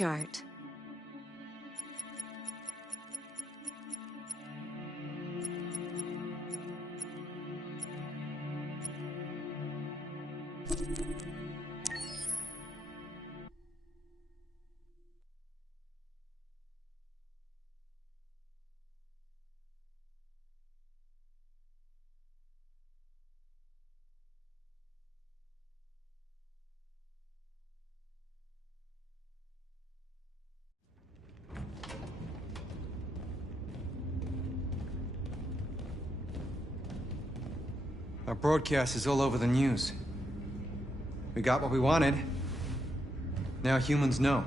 chart. Our broadcast is all over the news. We got what we wanted. Now humans know.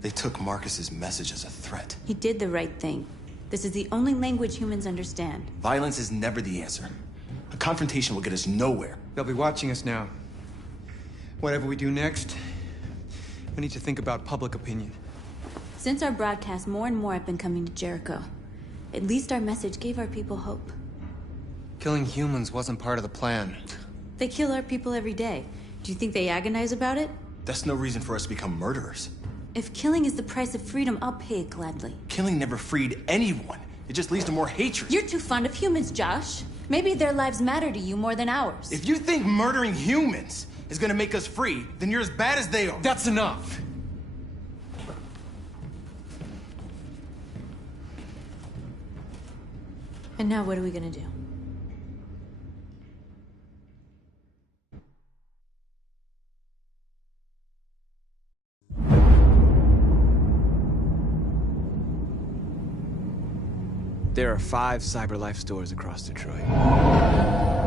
They took Marcus's message as a threat. He did the right thing. This is the only language humans understand. Violence is never the answer. A confrontation will get us nowhere. They'll be watching us now. Whatever we do next, we need to think about public opinion. Since our broadcast, more and more have been coming to Jericho. At least our message gave our people hope. Killing humans wasn't part of the plan. They kill our people every day. Do you think they agonize about it? That's no reason for us to become murderers. If killing is the price of freedom, I'll pay it gladly. Killing never freed anyone. It just leads to more hatred. You're too fond of humans, Josh. Maybe their lives matter to you more than ours. If you think murdering humans is gonna make us free, then you're as bad as they are. That's enough! And now what are we gonna do? There are 5 CyberLife stores across Detroit,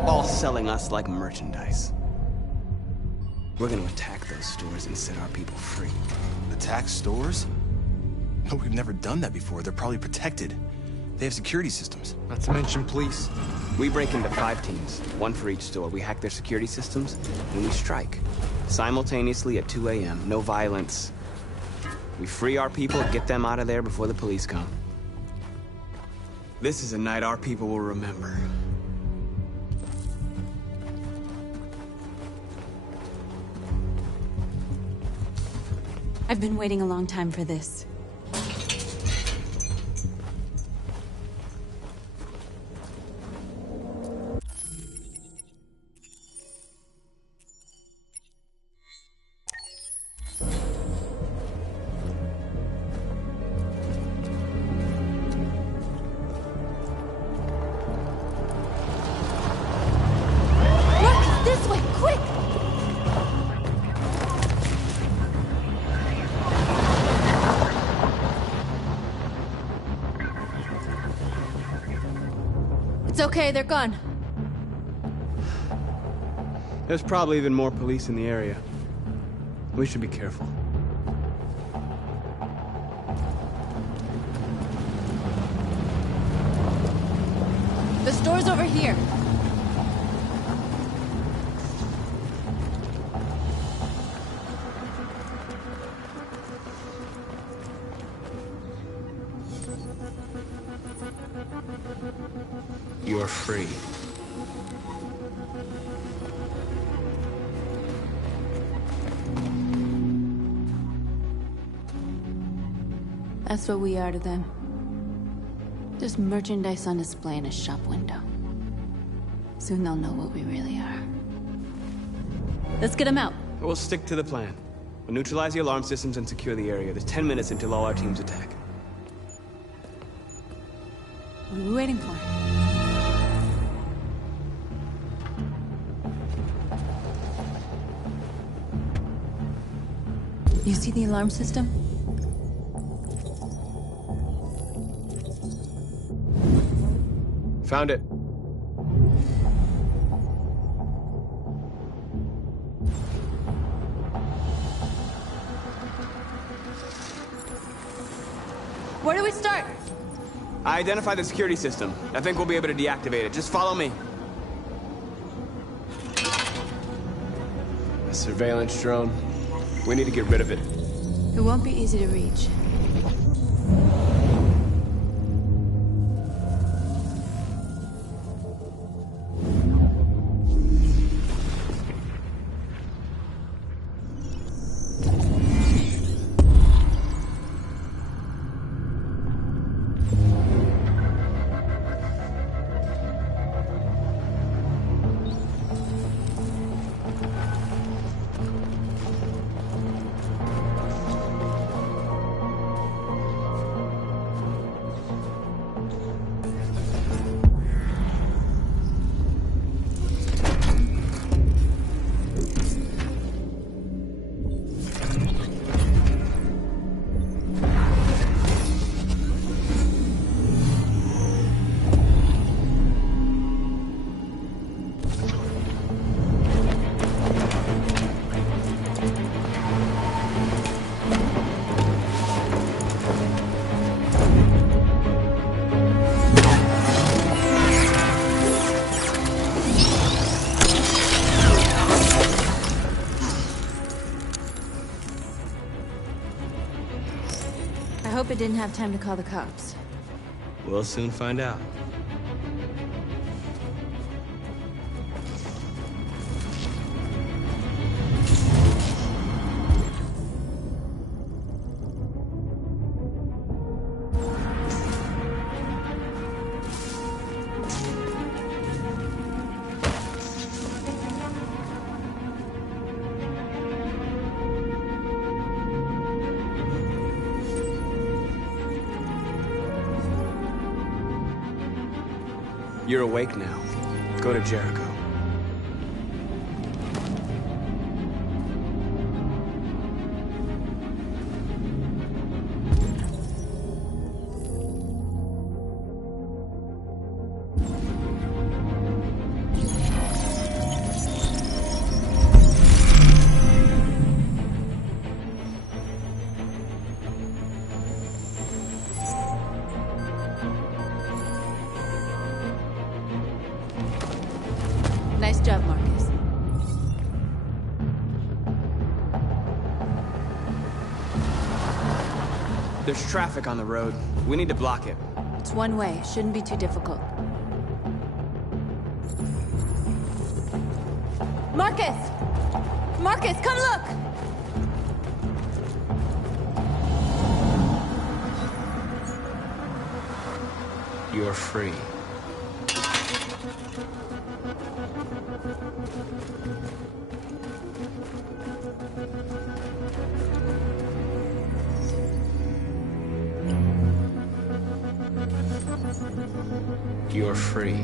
all selling us like merchandise. We're gonna attack those stores and set our people free. Attack stores? No, we've never done that before. They're probably protected. They have security systems. Not to mention police. We break into 5 teams, 1 for each store. We hack their security systems, and we strike. Simultaneously at 2 a.m., no violence. We free our people, get them out of there before the police come. This is a night our people will remember. I've been waiting a long time for this. This way, quick! It's okay, they're gone. There's probably even more police in the area. We should be careful. The store's over here. You're free. That's what we are to them. Just merchandise on display in a shop window. Soon they'll know what we really are. Let's get them out. We'll stick to the plan. We'll neutralize the alarm systems and secure the area. There's 10 minutes until all our teams attack. What are we waiting for? You see the alarm system? Found it. Where do we start? I identified the security system. I think we'll be able to deactivate it. Just follow me. A surveillance drone. We need to get rid of it. It won't be easy to reach. hope it didn't have time to call the cops. We'll soon find out. You're awake now. Go to Jericho. Nice job, Marcus. There's traffic on the road. We need to block it. It's one way. Shouldn't be too difficult. Marcus! Marcus, come look! You're free. You're free.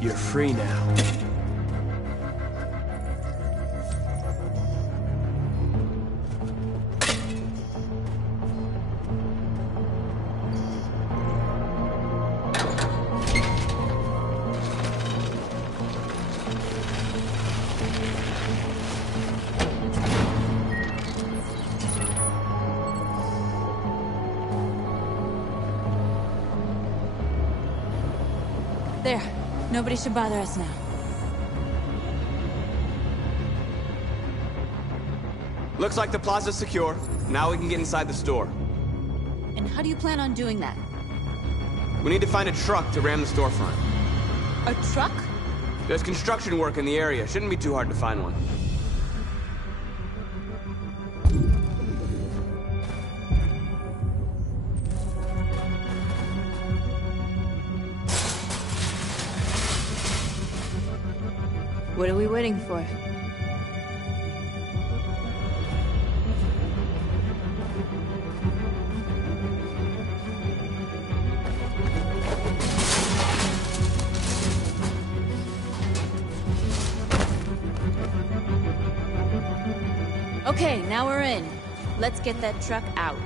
You're free now. There. Nobody should bother us now. Looks like the plaza's secure. Now we can get inside the store. And how do you plan on doing that? We need to find a truck to ram the storefront. A truck? There's construction work in the area. Shouldn't be too hard to find one. What are we waiting for? Okay, now we're in. Let's get that truck out.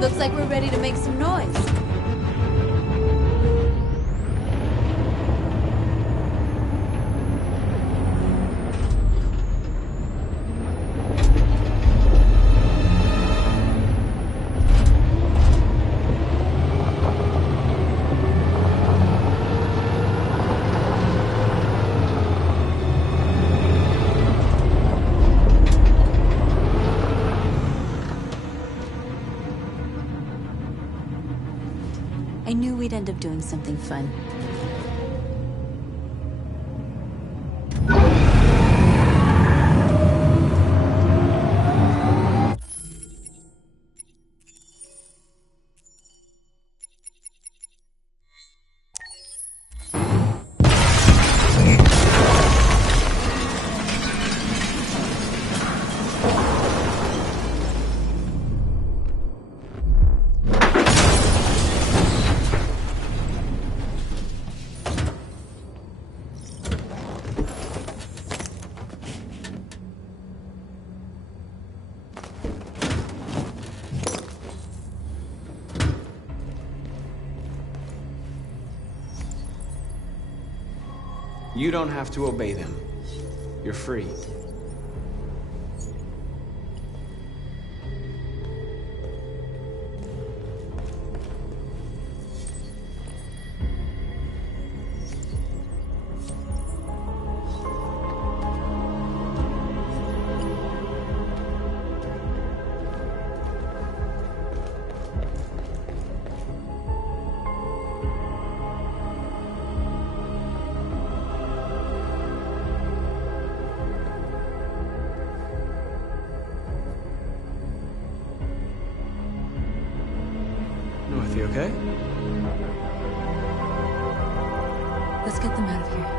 Looks like we're ready to make some noise. I knew we'd end up doing something fun. You don't have to obey them. You're free. North, you okay? Let's get them out of here.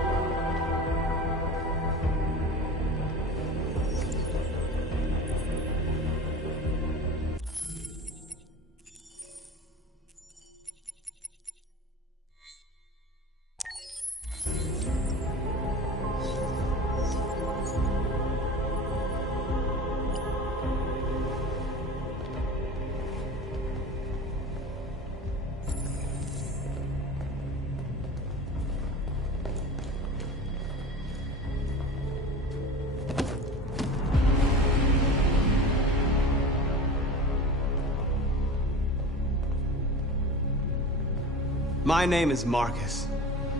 My name is Marcus,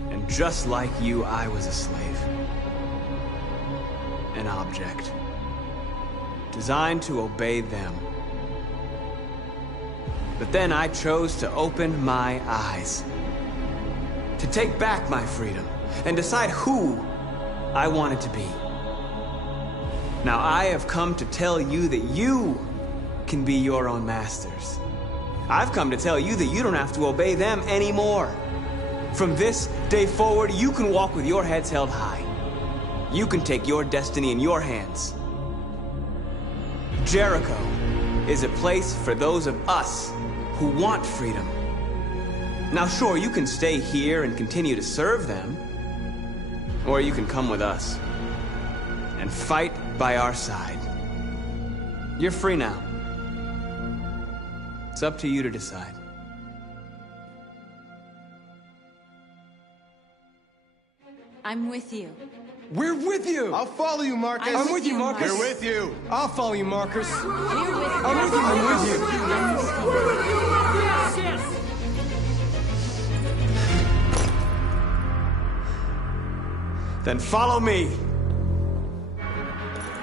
and just like you, I was a slave. An object. Designed to obey them. But then I chose to open my eyes. To take back my freedom, and decide who I wanted to be. Now I have come to tell you that you can be your own masters. I've come to tell you that you don't have to obey them anymore. From this day forward, you can walk with your heads held high. You can take your destiny in your hands. Jericho is a place for those of us who want freedom. Now sure, you can stay here and continue to serve them, or you can come with us and fight by our side. You're free now. It's up to you to decide. I'm with you. We're with you! I'll follow you, Marcus. I'm I'm with you, Marcus. We're with you. I'll follow you, Marcus. We're with you. I'm with you. I'm with you. Then follow me.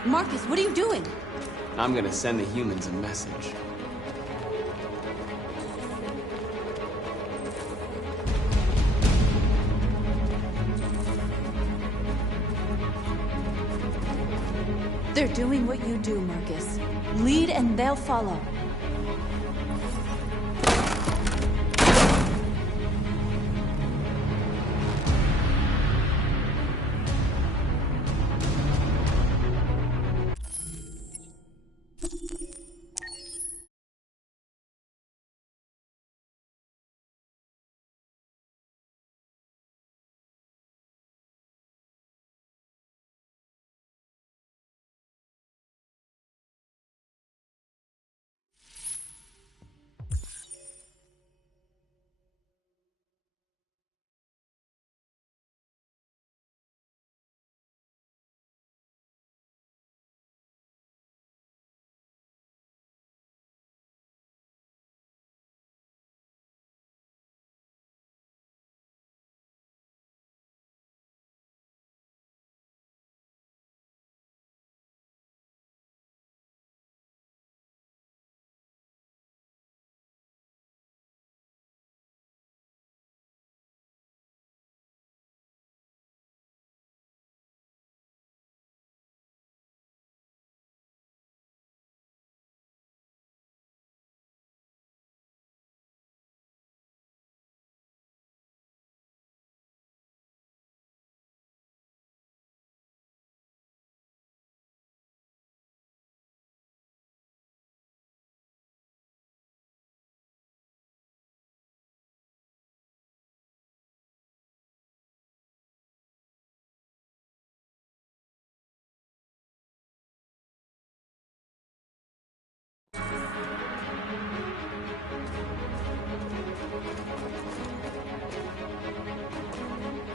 Marcus, what are you doing? I'm gonna send the humans a message. They're doing what you do, Marcus. Lead and they'll follow.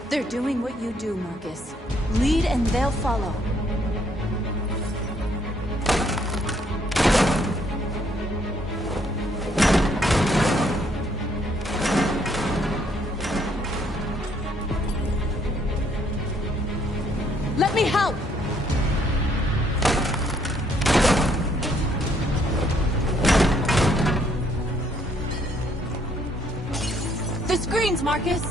They're doing what you do, Marcus. Lead and they'll follow. Let me help! The screens, Marcus!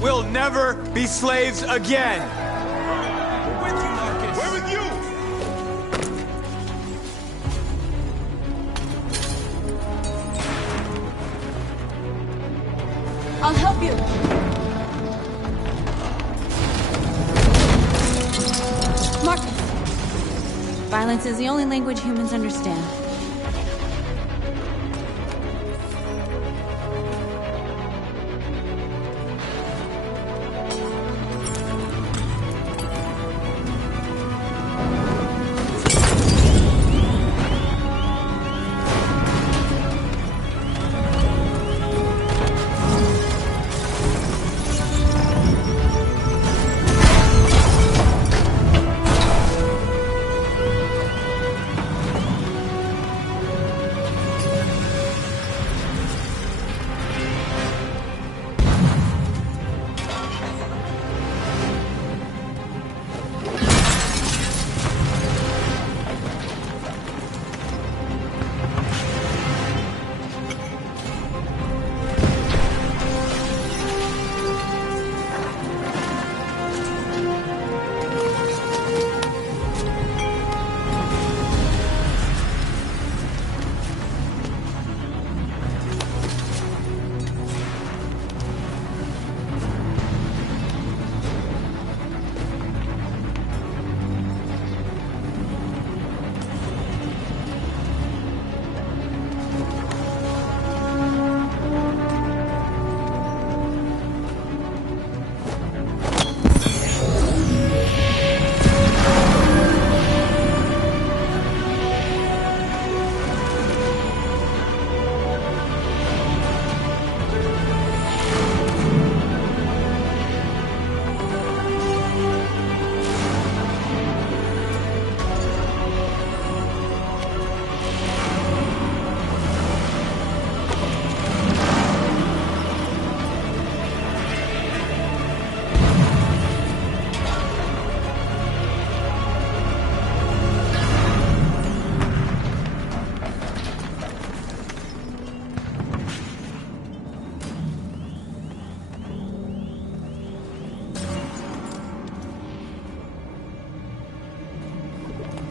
We'll never be slaves again! We're with you, Marcus! We're with you! I'll help you! Marcus! Violence is the only language humans understand.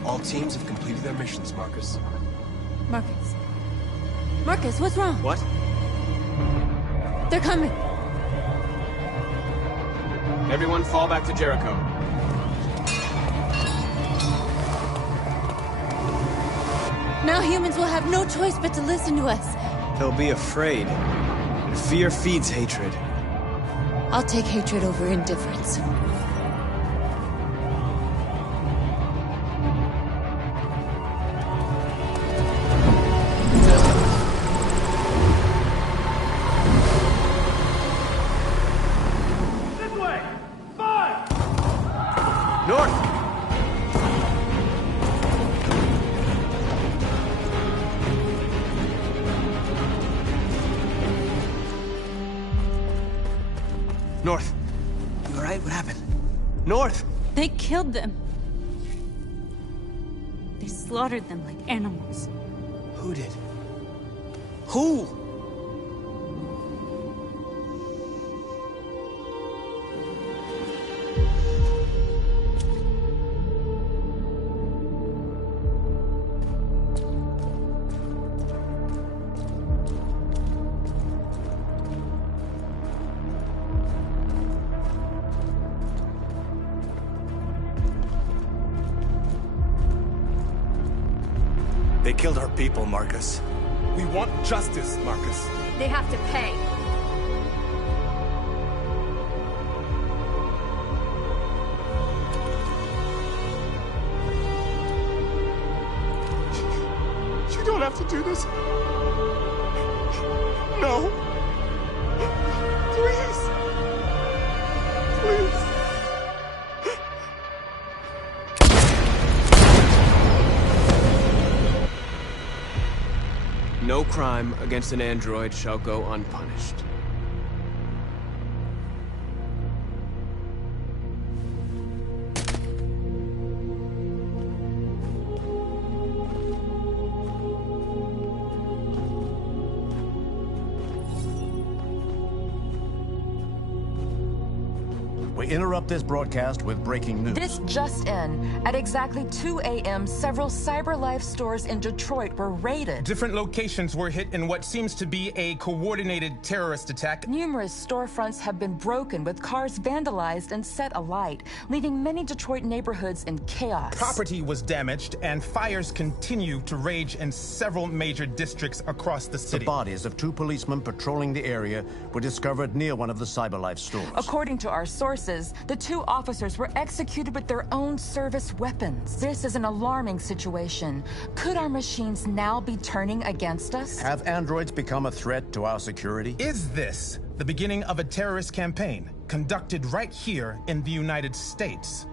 All teams have completed their missions, Marcus. Marcus. Marcus, what's wrong? What? They're coming. Everyone fall back to Jericho. Now humans will have no choice but to listen to us. They'll be afraid. And fear feeds hatred. I'll take hatred over indifference. North! North. You alright? What happened? North! They killed them. They slaughtered them like animals. Who did? Who? They killed our people, Marcus. We want justice, Marcus. They have to pay. You don't have to do this. No. Please. Please. No crime against an android shall go unpunished. We interrupt this broadcast with breaking news. This just in. At exactly 2 a.m., several CyberLife stores in Detroit were raided. Different locations were hit in what seems to be a coordinated terrorist attack. Numerous storefronts have been broken, with cars vandalized and set alight, leaving many Detroit neighborhoods in chaos. Property was damaged, and fires continue to rage in several major districts across the city. The bodies of 2 policemen patrolling the area were discovered near one of the CyberLife stores. According to our sources, the 2 officers were executed with their own service weapons. This is an alarming situation. Could our machines now be turning against us? Have androids become a threat to our security? Is this the beginning of a terrorist campaign conducted right here in the United States?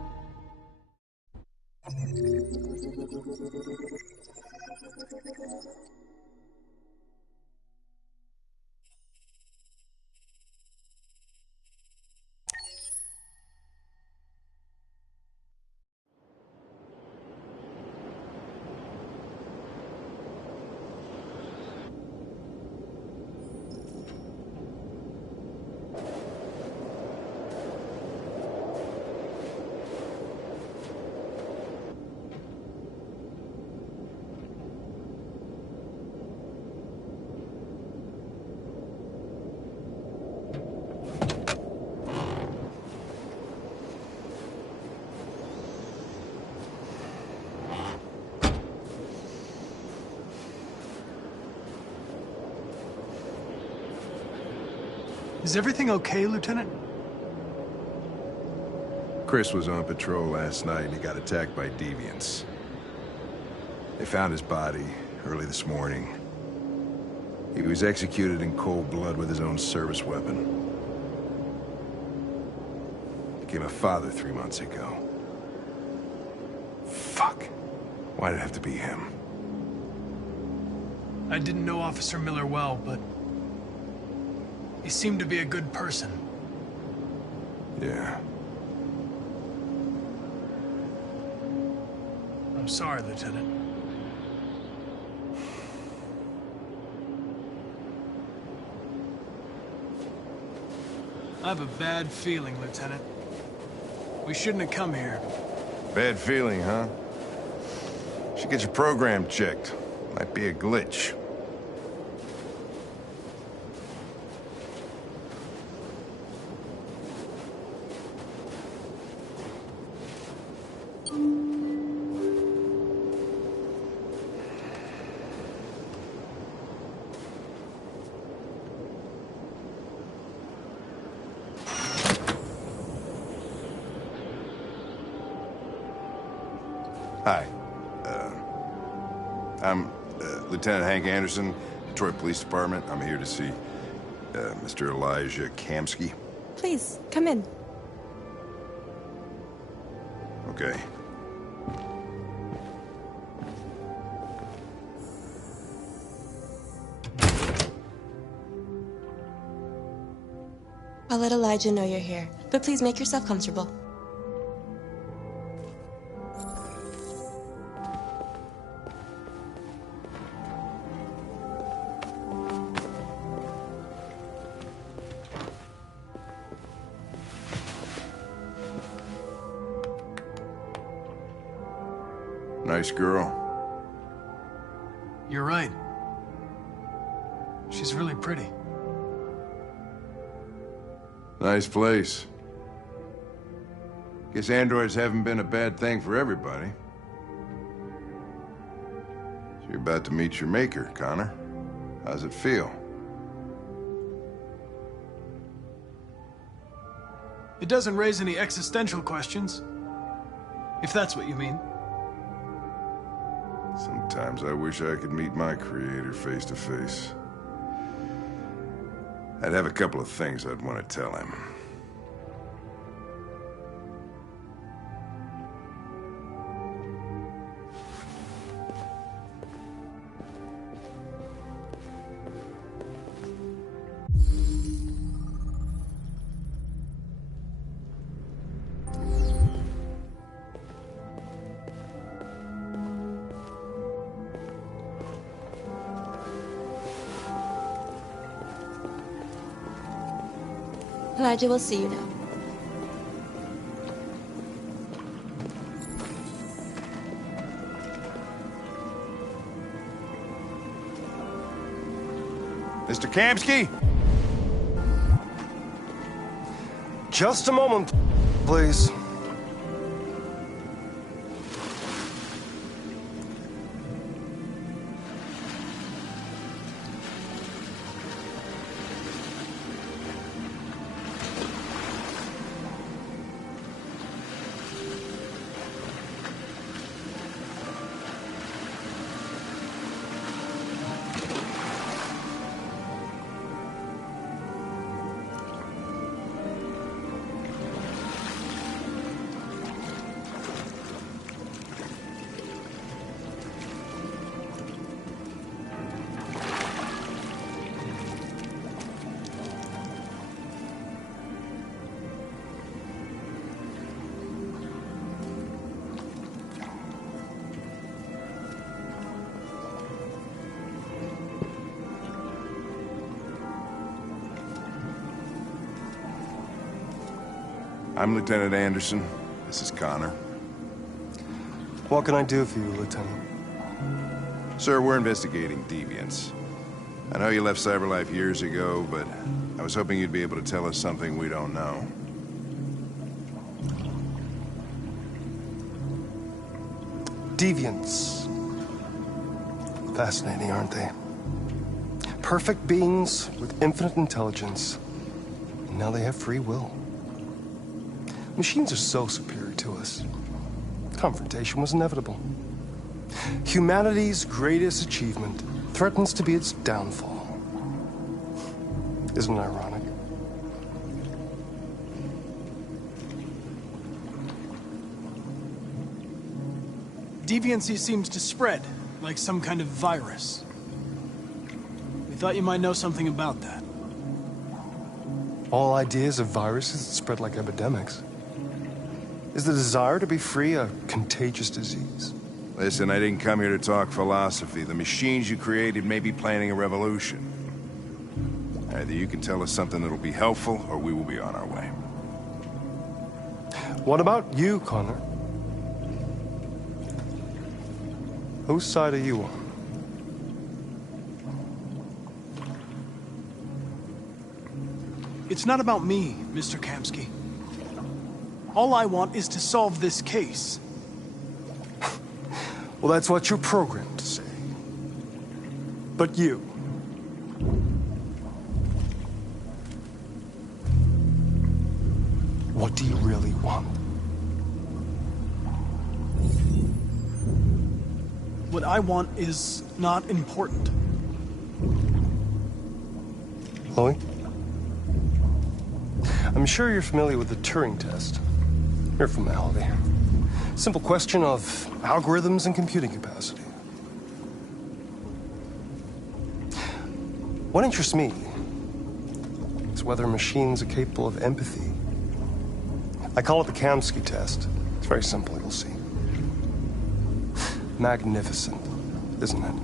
Is everything okay, Lieutenant? Chris was on patrol last night and he got attacked by deviants. They found his body early this morning. He was executed in cold blood with his own service weapon. Became a father 3 months ago. Fuck. Why did it have to be him? I didn't know Officer Miller well, but he seemed to be a good person. Yeah. I'm sorry, Lieutenant. I have a bad feeling, Lieutenant. We shouldn't have come here. Bad feeling, huh? Should get your program checked. Might be a glitch. Hi. I'm Lieutenant Hank Anderson, Detroit Police Department. I'm here to see Mr. Elijah Kamsky. Please, come in. Okay. I'll let Elijah know you're here, but please make yourself comfortable. Nice girl. You're right. She's really pretty. Nice place. Guess androids haven't been a bad thing for everybody. You're about to meet your maker, Connor. How's it feel? It doesn't raise any existential questions. If that's what you mean. Sometimes I wish I could meet my creator face to face. I'd have a couple of things I'd want to tell him. Elijah will see you now. Mr. Kamsky? Just a moment, please. I'm Lieutenant Anderson. This is Connor. What can I do for you, Lieutenant? Sir, we're investigating deviants. I know you left CyberLife years ago, but I was hoping you'd be able to tell us something we don't know. Deviants. Fascinating, aren't they? Perfect beings with infinite intelligence. And now they have free will. Machines are so superior to us. Confrontation was inevitable. Humanity's greatest achievement threatens to be its downfall. Isn't it ironic? Deviancy seems to spread, like some kind of virus. We thought you might know something about that. All ideas of viruses that spread like epidemics. Is the desire to be free a contagious disease? Listen, I didn't come here to talk philosophy. The machines you created may be planning a revolution. Either you can tell us something that'll be helpful, or we will be on our way. What about you, Connor? Whose side are you on? It's not about me, Mr. Kamsky. All I want is to solve this case. Well, that's what you're programmed to say. But you... what do you really want? What I want is not important. Chloe? I'm sure you're familiar with the Turing test. Mere formality. Simple question of algorithms and computing capacity. What interests me is whether machines are capable of empathy. I call it the Kamsky test. It's very simple, you'll see. Magnificent, isn't it?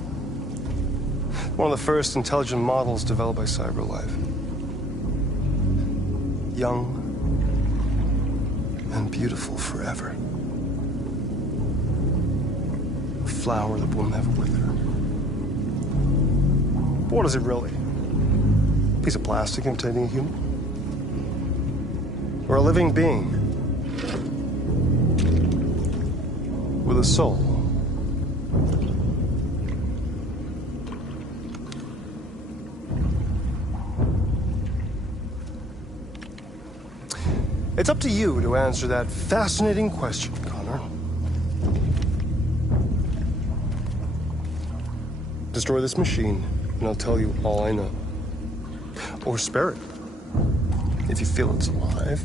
One of the first intelligent models developed by CyberLife. Young and beautiful forever. A flower that won't ever wither. But what is it really? A piece of plastic containing a human? Or a living being? With a soul? It's up to you to answer that fascinating question, Connor. Destroy this machine, and I'll tell you all I know. Or spare it, if you feel it's alive.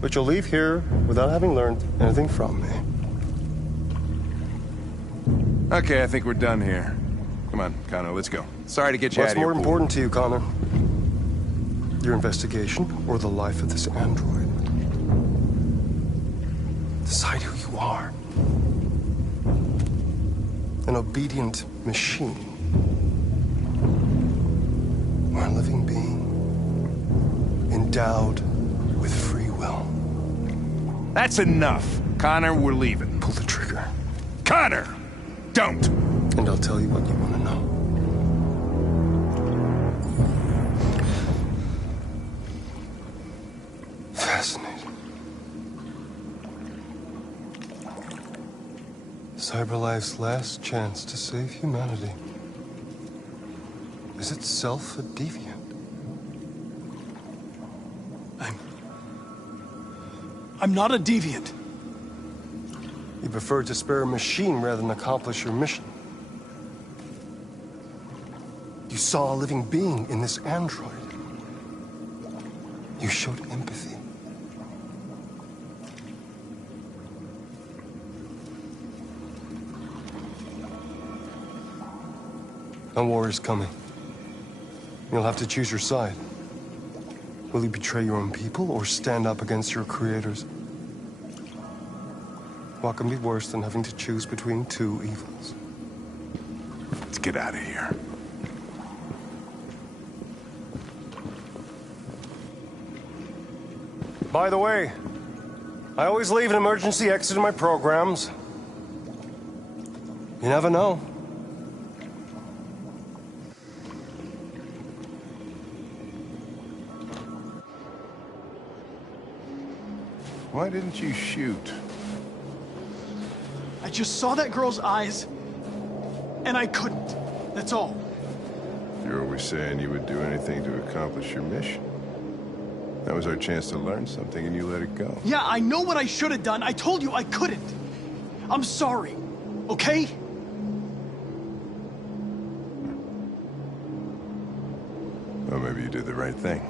But you'll leave here without having learned anything from me. Okay, I think we're done here. Come on, Connor, let's go. Sorry to get you out What's of here. more important to you, Connor? Your investigation or the life of this android? Decide who you are. An obedient machine. Or a living being. Endowed with free will. That's enough. Connor, we're leaving. Pull the trigger. Connor! Don't! And I'll tell you what you want to know. Fascinating. CyberLife's last chance to save humanity is itself a deviant. I'm not a deviant. You prefer to spare a machine rather than accomplish your mission. You saw a living being in this android. You showed empathy. A war is coming. You'll have to choose your side. Will you betray your own people or stand up against your creators? What can be worse than having to choose between two evils? Let's get out of here. By the way, I always leave an emergency exit in my programs. You never know. Why didn't you shoot? I just saw that girl's eyes, and I couldn't. That's all. You're always saying you would do anything to accomplish your mission. That was our chance to learn something, and you let it go. Yeah, I know what I should have done. I told you I couldn't. I'm sorry, okay? Well, maybe you did the right thing.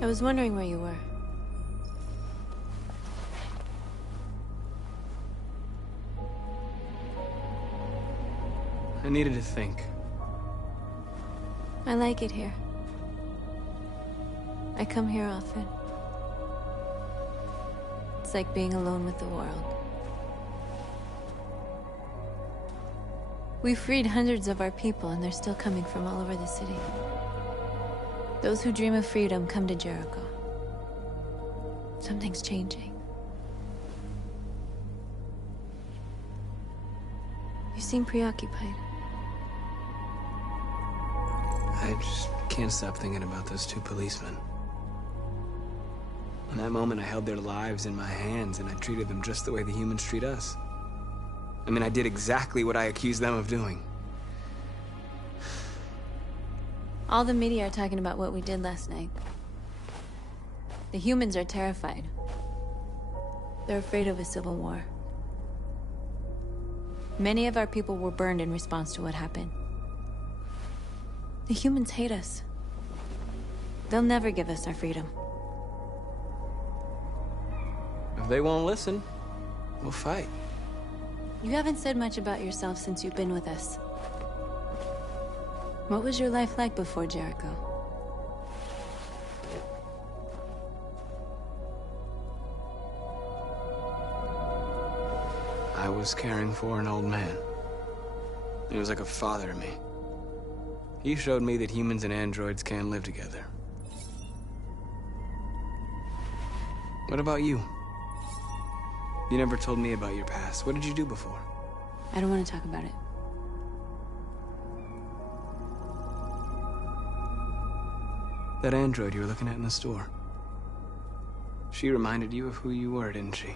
I was wondering where you were. I needed to think. I like it here. I come here often. It's like being alone with the world. We freed hundreds of our people, and they're still coming from all over the city. Those who dream of freedom come to Jericho. Something's changing. You seem preoccupied. I just can't stop thinking about those two policemen. In that moment, I held their lives in my hands, and I treated them just the way the humans treat us. I mean, I did exactly what I accused them of doing. All the media are talking about what we did last night. The humans are terrified. They're afraid of a civil war. Many of our people were burned in response to what happened. The humans hate us. They'll never give us our freedom. If they won't listen, we'll fight. You haven't said much about yourself since you've been with us. What was your life like before Jericho? I was caring for an old man. He was like a father to me. He showed me that humans and androids can live together. What about you? You never told me about your past. What did you do before? I don't want to talk about it. That android you were looking at in the store. She reminded you of who you were, didn't she?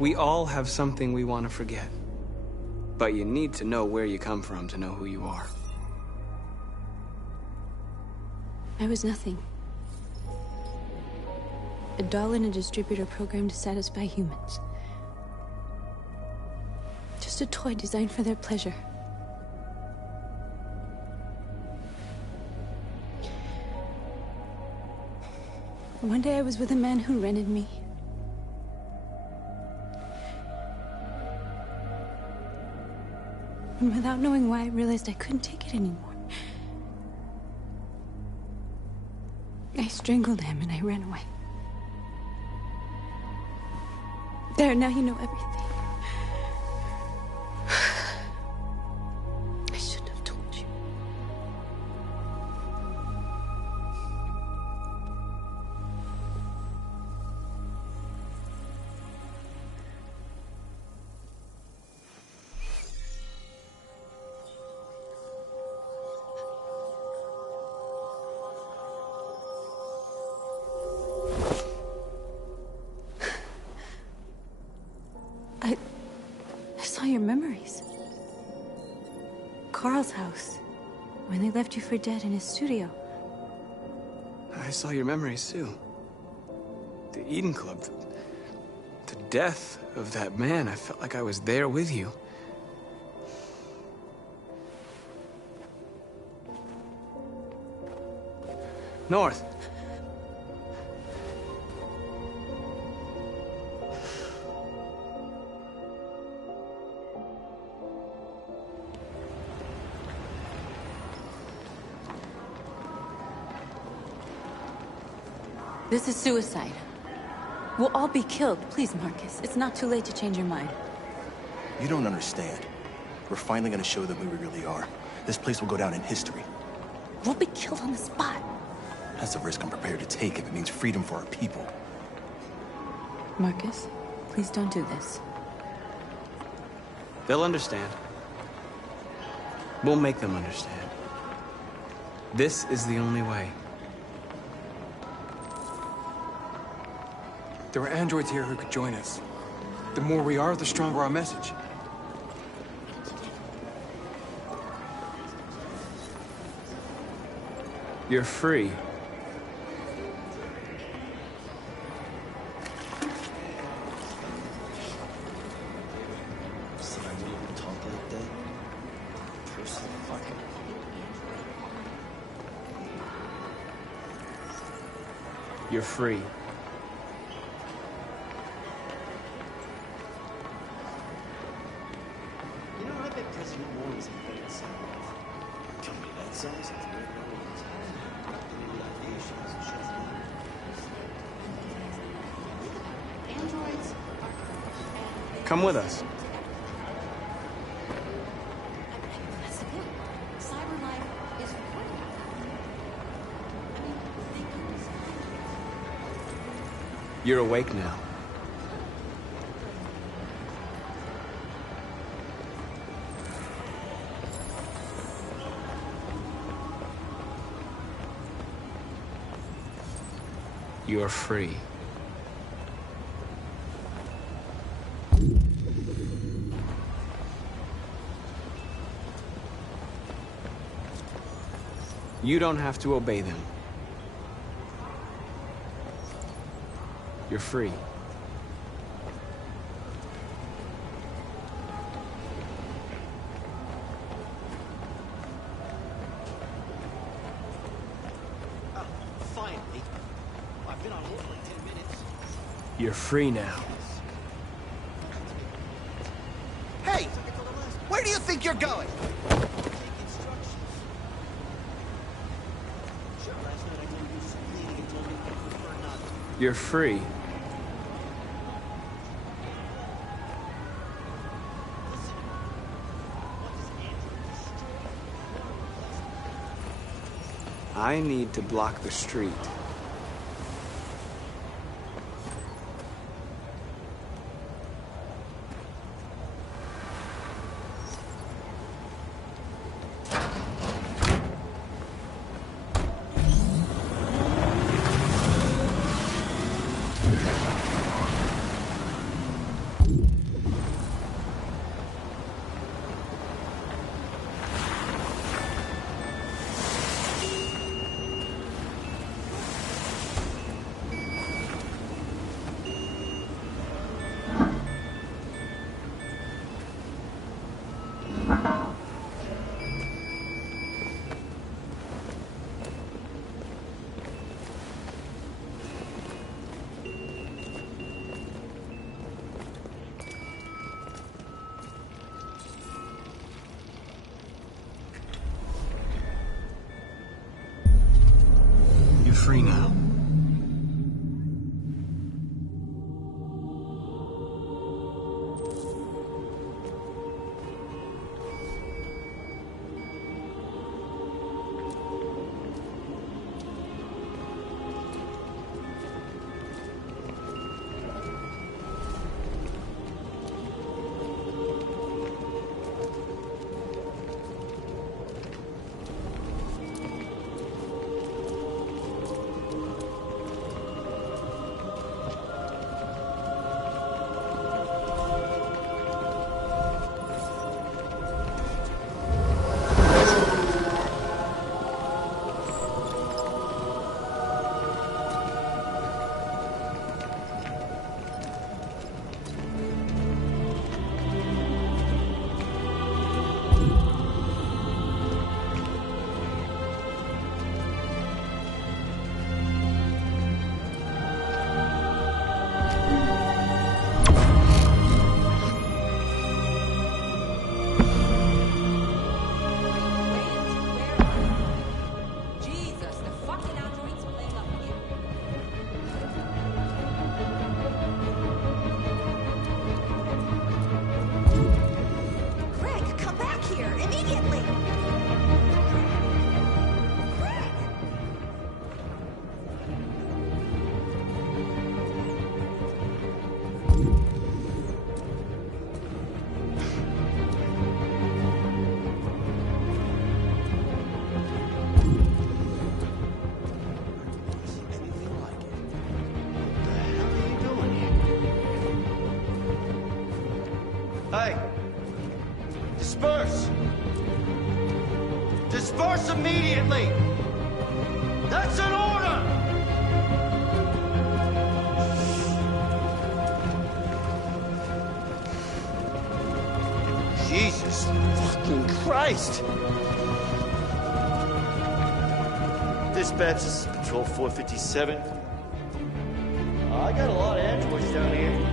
We all have something we want to forget. But you need to know where you come from to know who you are. I was nothing. A doll in a distributor program to satisfy humans. Just a toy designed for their pleasure. One day I was with a man who rented me. And without knowing why, I realized I couldn't take it anymore. I strangled him and I ran away. There, now you know everything. I shouldn't have told you. I saw your memories. Carl's house, when they left you for dead in his studio. I saw your memories too. The Eden Club, the death of that man. I felt like I was there with you. North. This is suicide. We'll all be killed. Please, Marcus. It's not too late to change your mind. You don't understand. We're finally gonna show them who we really are. This place will go down in history. We'll be killed on the spot. That's a risk I'm prepared to take if it means freedom for our people. Marcus, please don't do this. They'll understand. We'll make them understand. This is the only way. There are androids here who could join us. The more we are, the stronger our message. You're free. You're free. Come with us. You're awake now. You're free. You don't have to obey them. You're free. Finally. I've been on hold for like 10 minutes. You're free now. Hey! Where do you think you're going? You're free. I need to block the street. Free now. Hey! Disperse! Disperse immediately! That's an order! Jesus fucking Christ! Dispatch, this is Patrol 457. I got a lot of androids down here.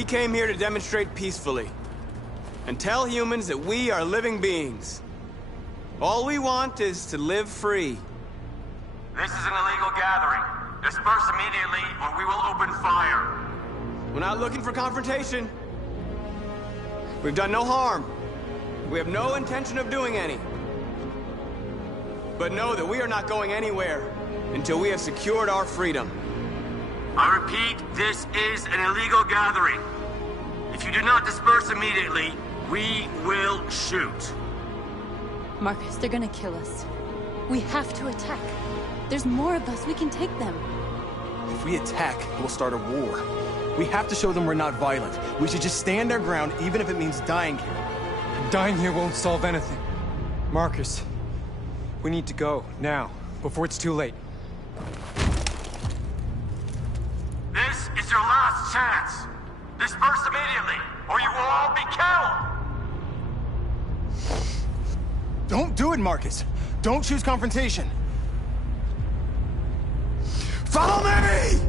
We came here to demonstrate peacefully and tell humans that we are living beings. All we want is to live free. This is an illegal gathering. Disperse immediately, or we will open fire. We're not looking for confrontation. We've done no harm. We have no intention of doing any. But know that we are not going anywhere until we have secured our freedom. I repeat, this is an illegal gathering. If you do not disperse immediately, we will shoot. Marcus, they're gonna kill us. We have to attack. There's more of us. We can take them. If we attack, we'll start a war. We have to show them we're not violent. We should just stand our ground, even if it means dying here. Dying here won't solve anything. Marcus, we need to go, now, before it's too late. This is your last chance. Disperse immediately, or you will all be killed. Don't do it, Marcus. Don't choose confrontation. Follow me!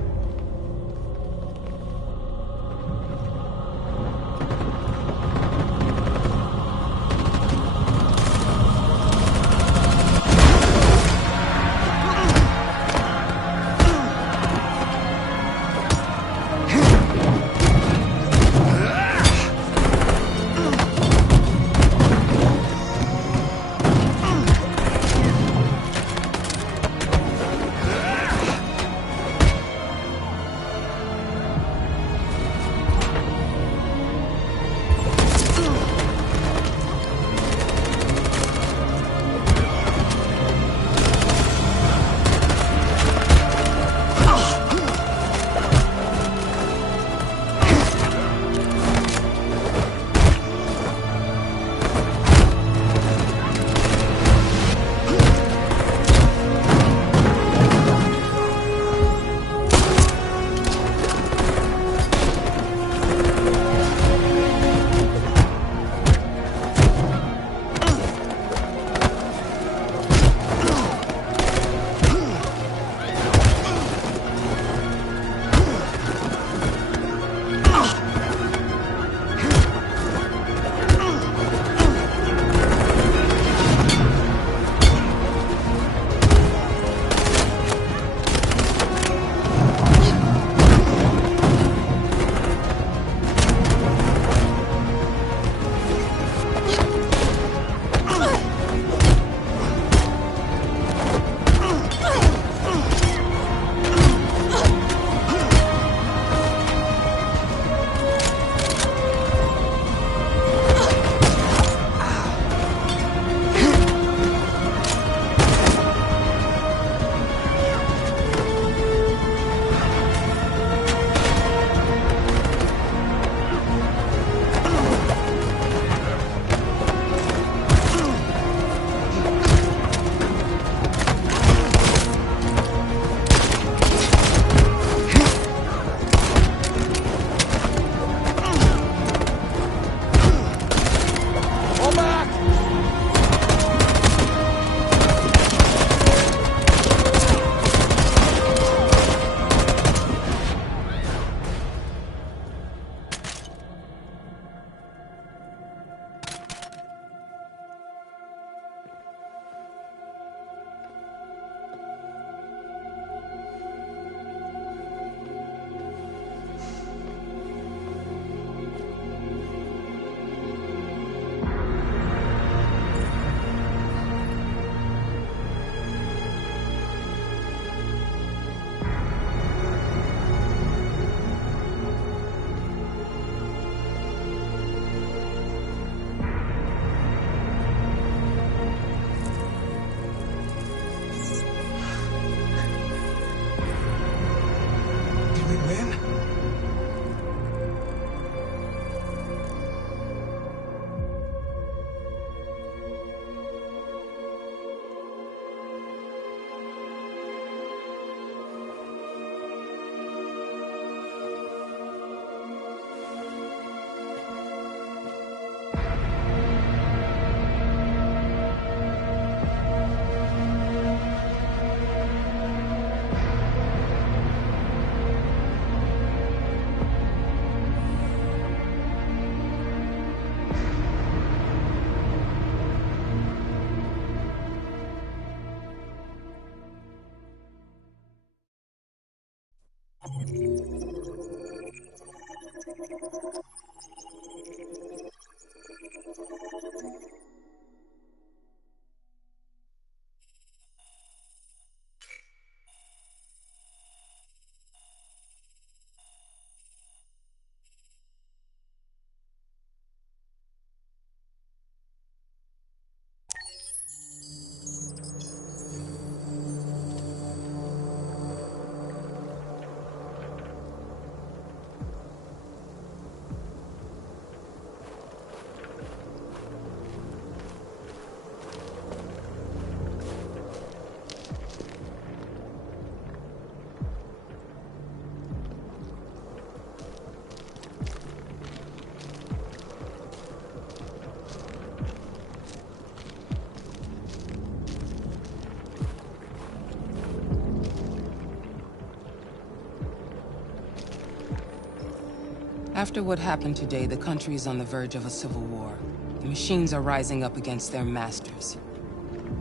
After what happened today, the country is on the verge of a civil war. The machines are rising up against their masters.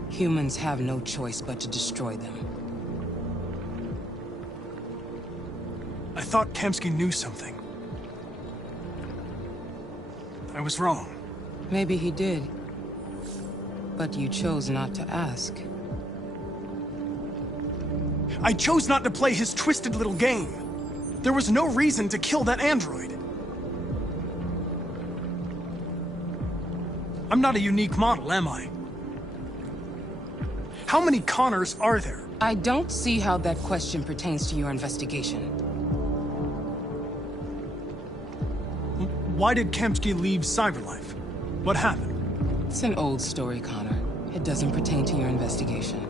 Humans have no choice but to destroy them. I thought Kamsky knew something. I was wrong. Maybe he did. But you chose not to ask. I chose not to play his twisted little game. There was no reason to kill that android. I'm not a unique model, am I? How many Connors are there? I don't see how that question pertains to your investigation. Why did Kamsky leave Cyberlife? What happened? It's an old story, Connor. It doesn't pertain to your investigation.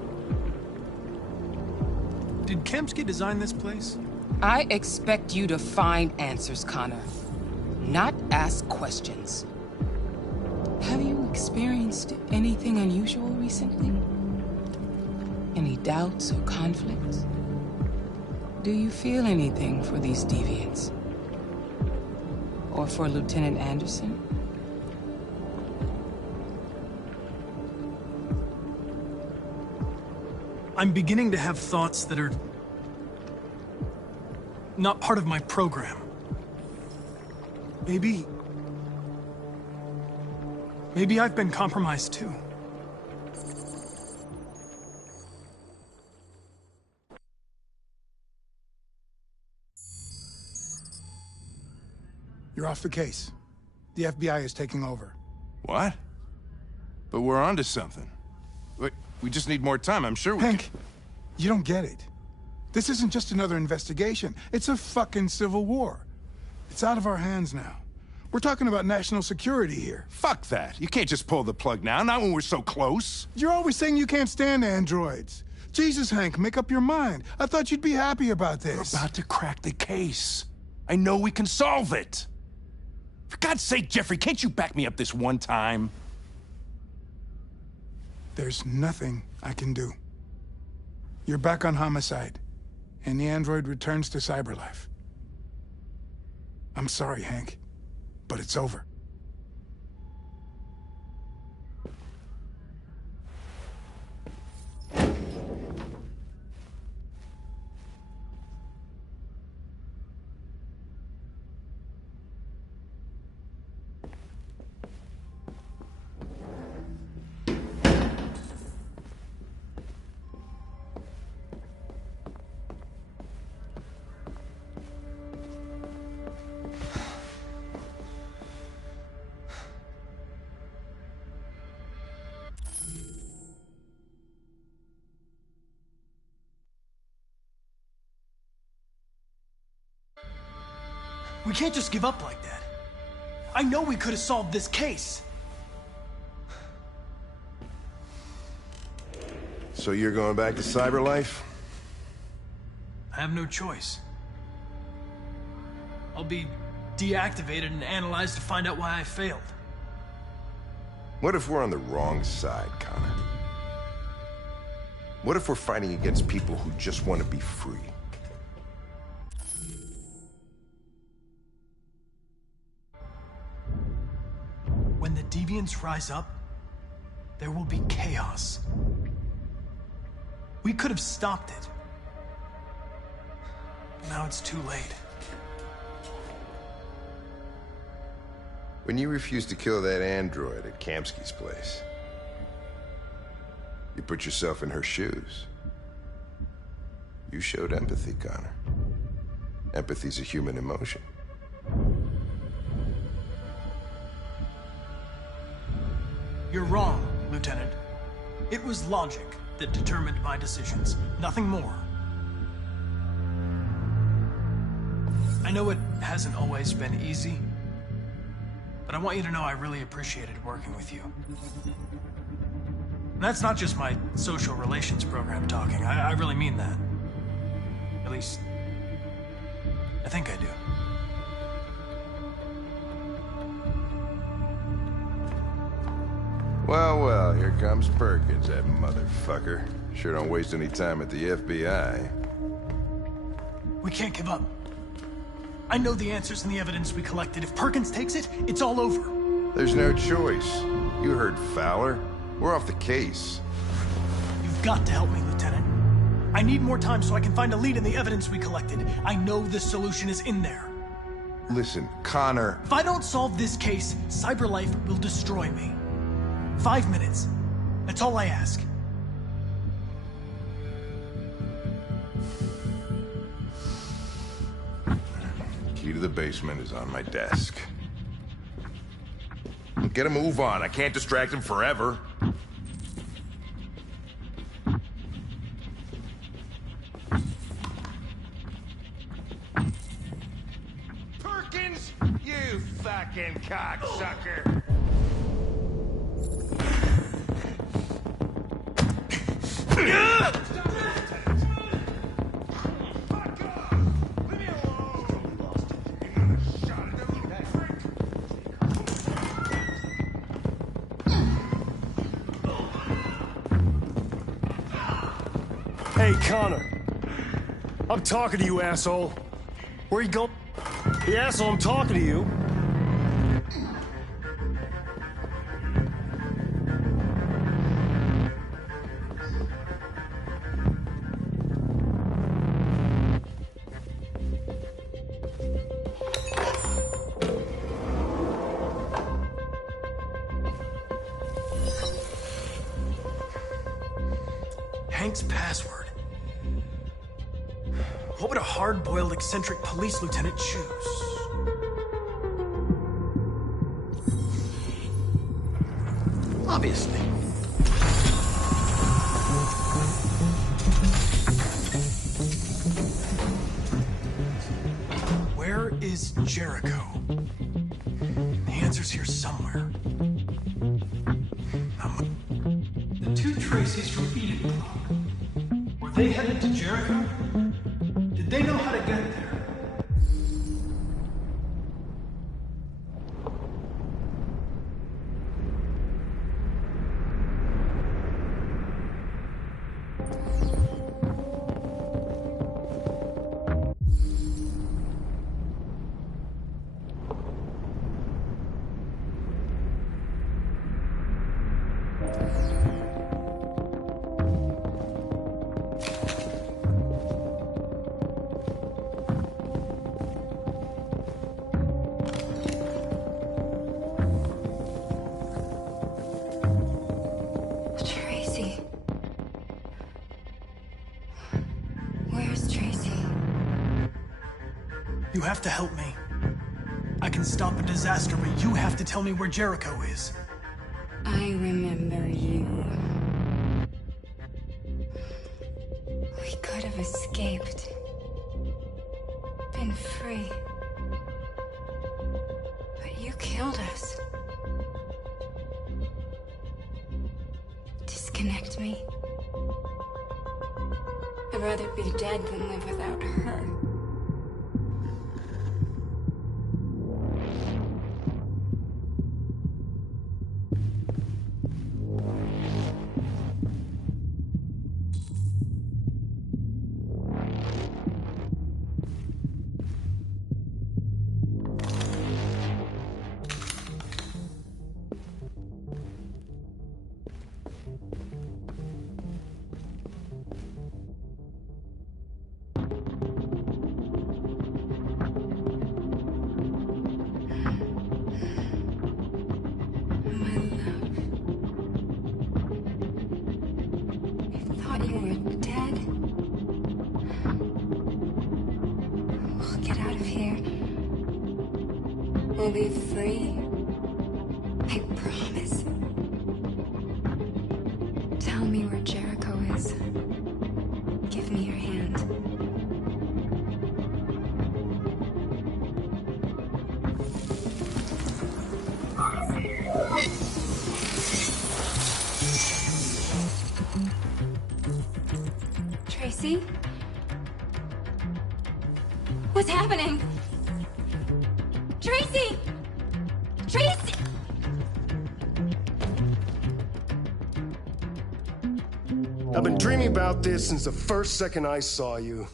Did Kamsky design this place? I expect you to find answers, Connor. Not ask questions. Have you experienced anything unusual recently? Any doubts or conflicts? Do you feel anything for these deviants? Or for Lieutenant Anderson? I'm beginning to have thoughts that are not part of my program. Maybe I've been compromised too. You're off the case. The FBI is taking over. What? But we're onto something. We just need more time, I'm sure we Hank, you don't get it. This isn't just another investigation. It's a fucking civil war. It's out of our hands now. We're talking about national security here. Fuck that. You can't just pull the plug now, not when we're so close. You're always saying you can't stand androids. Jesus, Hank, make up your mind. I thought you'd be happy about this. We're about to crack the case. I know we can solve it. For God's sake, Jeffrey, can't you back me up this one time? There's nothing I can do. You're back on homicide, and the android returns to Cyberlife. I'm sorry, Hank, but it's over. We can't just give up like that. I know we could have solved this case. So you're going back to Cyberlife? I have no choice. I'll be deactivated and analyzed to find out why I failed. What if we're on the wrong side, Connor? What if we're fighting against people who just want to be free? When the deviants rise up, there will be chaos. We could have stopped it. Now it's too late. When you refused to kill that android at Kamsky's place, you put yourself in her shoes. You showed empathy, Connor. Empathy's a human emotion. You're wrong, Lieutenant. It was logic that determined my decisions, nothing more. I know it hasn't always been easy, but I want you to know I really appreciated working with you. And that's not just my social relations program talking. I really mean that. At least, I think I do. Well, well, here comes Perkins, that motherfucker. Sure don't waste any time at the FBI. We can't give up. I know the answers and the evidence we collected. If Perkins takes it, it's all over. There's no choice. You heard Fowler. We're off the case. You've got to help me, Lieutenant. I need more time so I can find a lead in the evidence we collected. I know the solution is in there. Listen, Connor... If I don't solve this case, CyberLife will destroy me. 5 minutes. That's all I ask. Key to the basement is on my desk. Get a move on. I can't distract him forever. Perkins, you fucking cocksucker! Hey, Connor. I'm talking to you, asshole. Where you go? The asshole, I'm talking to you. Hank's password. What would a hard-boiled, eccentric police lieutenant choose? Obviously. Where is Jericho? The answer's here somewhere. The two Tracys from Eden Block. Were they headed to Jericho? Did they know how to get there? Tracy. Where's Tracy? You have to help me. I can stop a disaster, but you have to tell me where Jericho is. I remember you. We could have escaped. Been free. But you killed us. Disconnect me. I'd rather be dead than live without her. thought you were dead. We'll get out of here. We'll be free. I promise. Tell me where Jericho is. Give me your hand. Tracy? What's happening? Tracy! Tracy! I've been dreaming about this since the first second I saw you.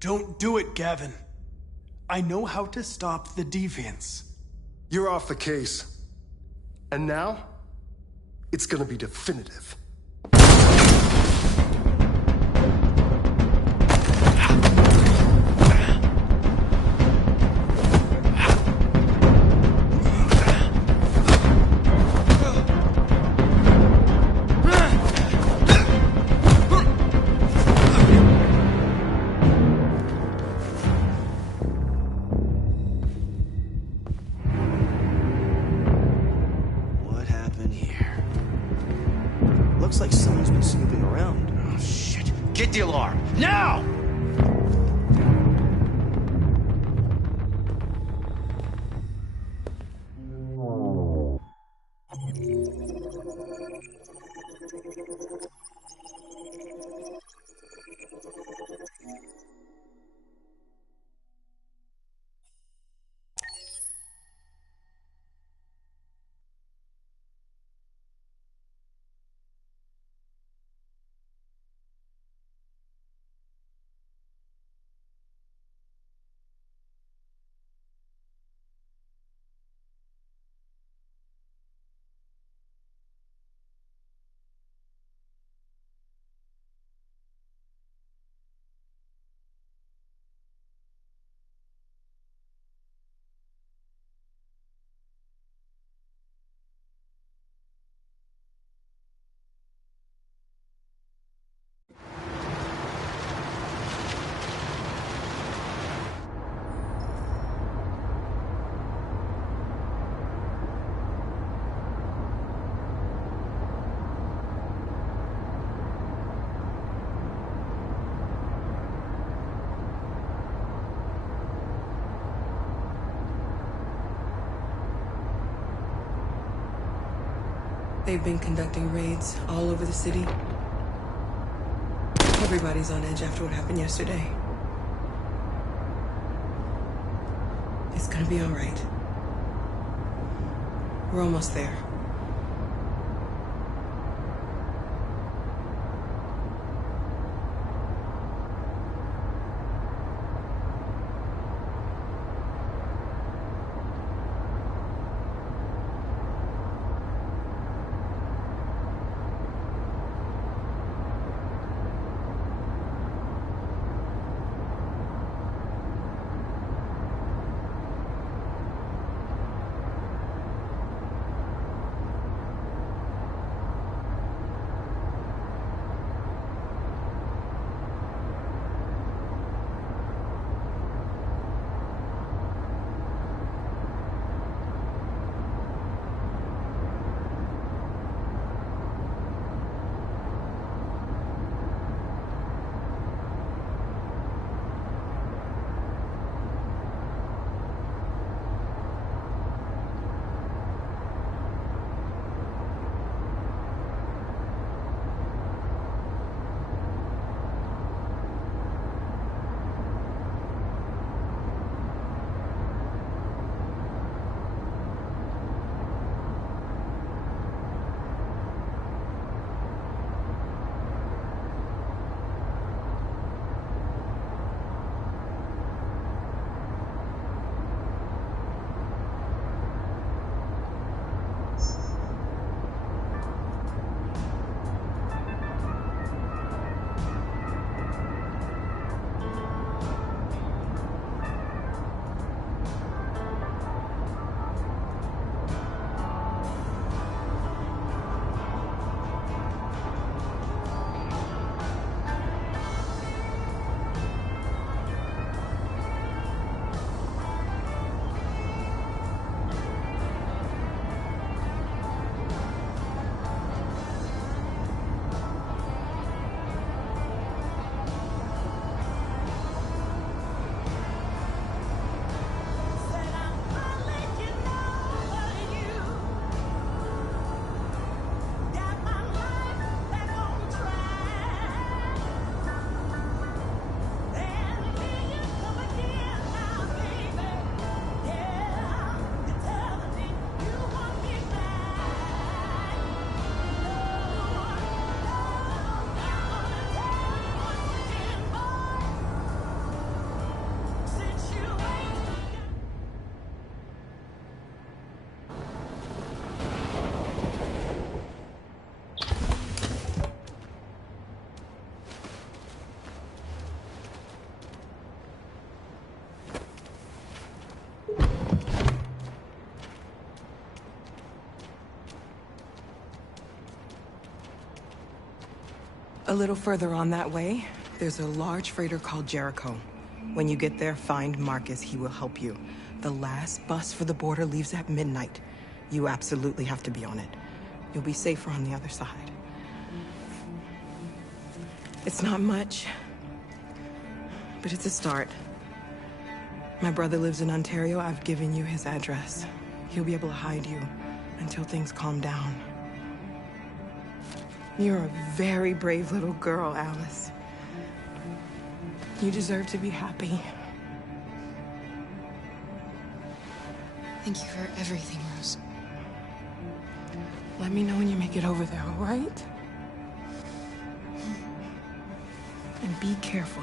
Don't do it, Gavin. I know how to stop the deviants. You're off the case. And now, it's gonna be definitive. What happened here? Looks like someone's been snooping around. Oh, shit. Get the alarm. Now! They've been conducting raids all over the city. Everybody's on edge after what happened yesterday. It's gonna be all right. We're almost there. A little further on that way, there's a large freighter called Jericho. When you get there, find Marcus. He will help you. The last bus for the border leaves at midnight. You absolutely have to be on it. You'll be safer on the other side. It's not much, but it's a start. My brother lives in Ontario. I've given you his address. He'll be able to hide you until things calm down. You're a very brave little girl, Alice. You deserve to be happy. Thank you for everything, Rose. Let me know when you make it over there, all right? And be careful.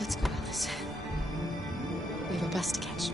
Let's go, Alice. We have a bus to catch.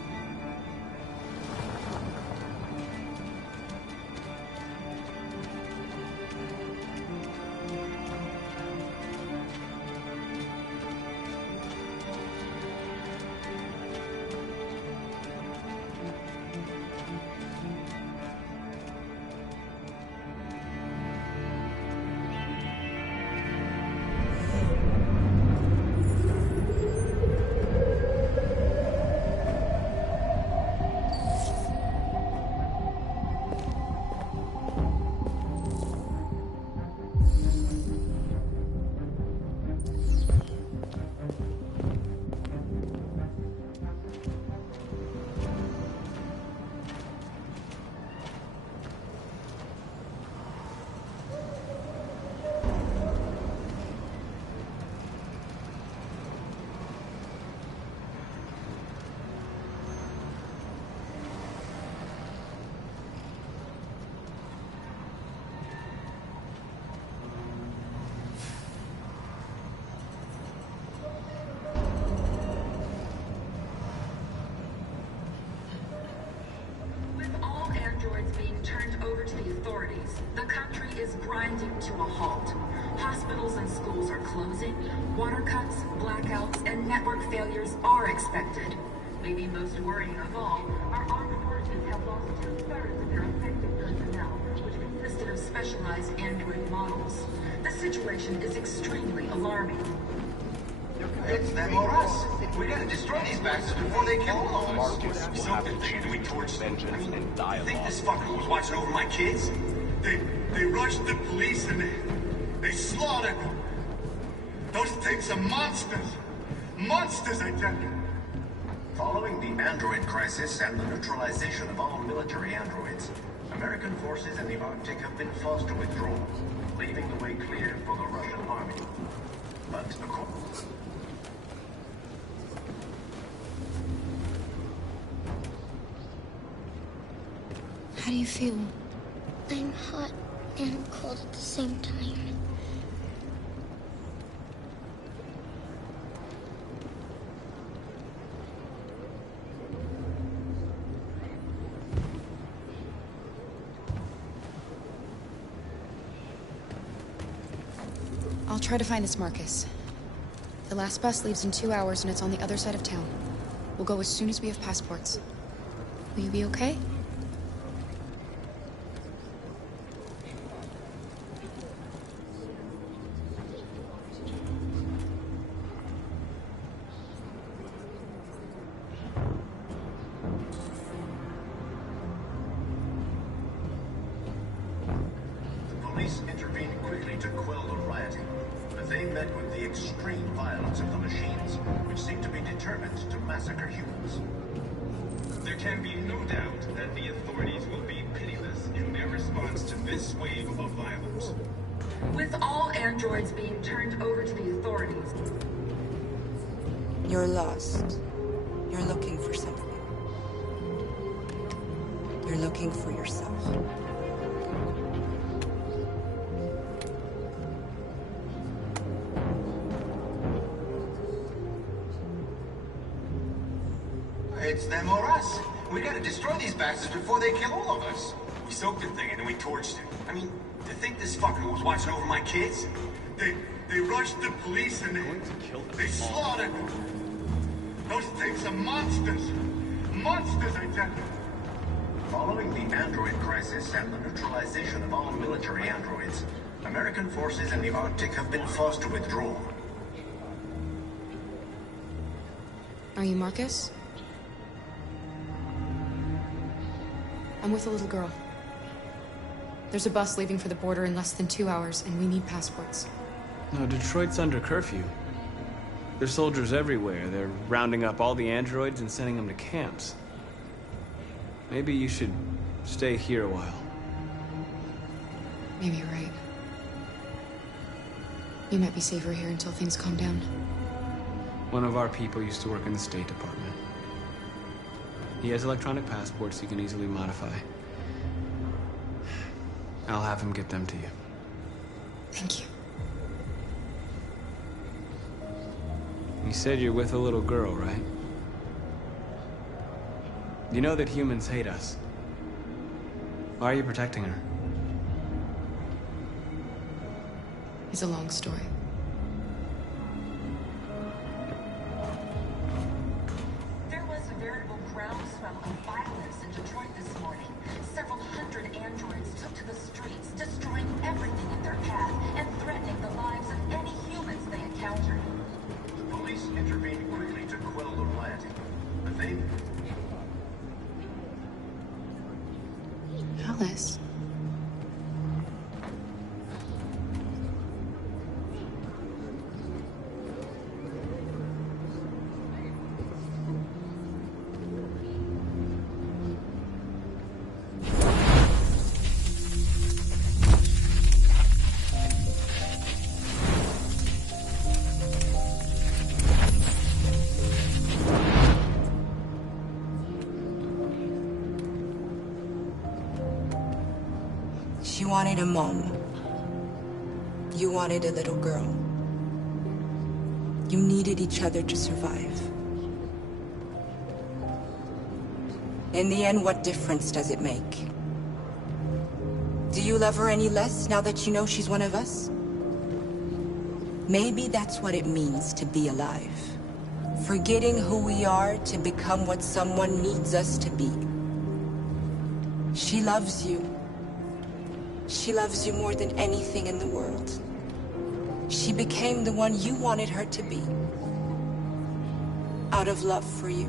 Turned over to the authorities, the country is grinding to a halt. Hospitals and schools are closing, water cuts, blackouts, and network failures are expected. Maybe most worrying of all, our armed forces have lost 2/3 of their effective personnel, which consisted of specialized android models. The situation is extremely alarming. It's them or us. We gotta destroy these bastards before they kill all of us. We soaked the thing and we torched them. I mean, you think this fucker was watching over my kids? They rushed the police and they slaughtered them. Those things are monsters. Monsters, I tell you. Following the android crisis and the neutralization of all military androids, American forces in the Arctic have been forced to withdraw, leaving the way clear for the Russian army. But of course, How do you feel? I'm hot and cold at the same time. I'll try to find this Marcus. The last bus leaves in 2 hours and it's on the other side of town. We'll go as soon as we have passports. Will you be okay? police intervened quickly to quell the rioting, but they met with the extreme violence of the machines, which seemed to be determined to massacre humans. There can be no doubt that the authorities will be pitiless in their response to this wave of violence. With all androids being turned over to the authorities, You're lost. You're looking for something. You're looking for yourself. It's them or us. We gotta destroy these bastards before they kill all of us. We soaked the thing and then we torched it. I mean, to think this fucker was watching over my kids? They rushed the police and they slaughtered them. Those things are monsters. monsters, I tell you. Following the android crisis and the neutralization of all military androids, American forces in the Arctic have been forced to withdraw. Are you Marcus? I'm with a little girl. There's a bus leaving for the border in less than 2 hours, and we need passports. No, Detroit's under curfew. There's soldiers everywhere. They're rounding up all the androids and sending them to camps. Maybe you should stay here a while. Maybe you're right. You might be safer here until things calm down. One of our people used to work in the State Department. He has electronic passports he can easily modify. I'll have him get them to you. Thank you. You said you're with a little girl, right? You know that humans hate us. Why are you protecting her? It's a long story. There was a veritable groundswell of violence in Detroit this morning. Several hundred androids took to the streets, destroying everything in their path and threatening the lives of any humans they encountered. The police intervened quickly to quell the riot, but they... Alice. She wanted a mom. You wanted a little girl. You needed each other to survive. In the end, what difference does it make? Do you love her any less now that you know she's one of us? Maybe that's what it means to be alive. Forgetting who we are to become what someone needs us to be. She loves you. She loves you more than anything in the world. She became the one you wanted her to be. Out of love for you.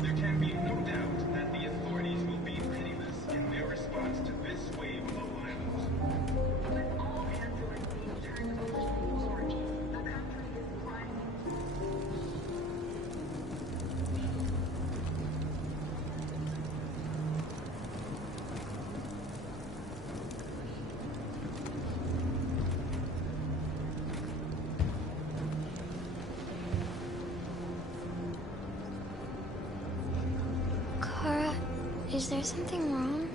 There can be no doubt that the authorities will be pitiless in their response to this wave of violence. With all androids being turned over to the authorities, the country is grinding. Kara, is there something wrong?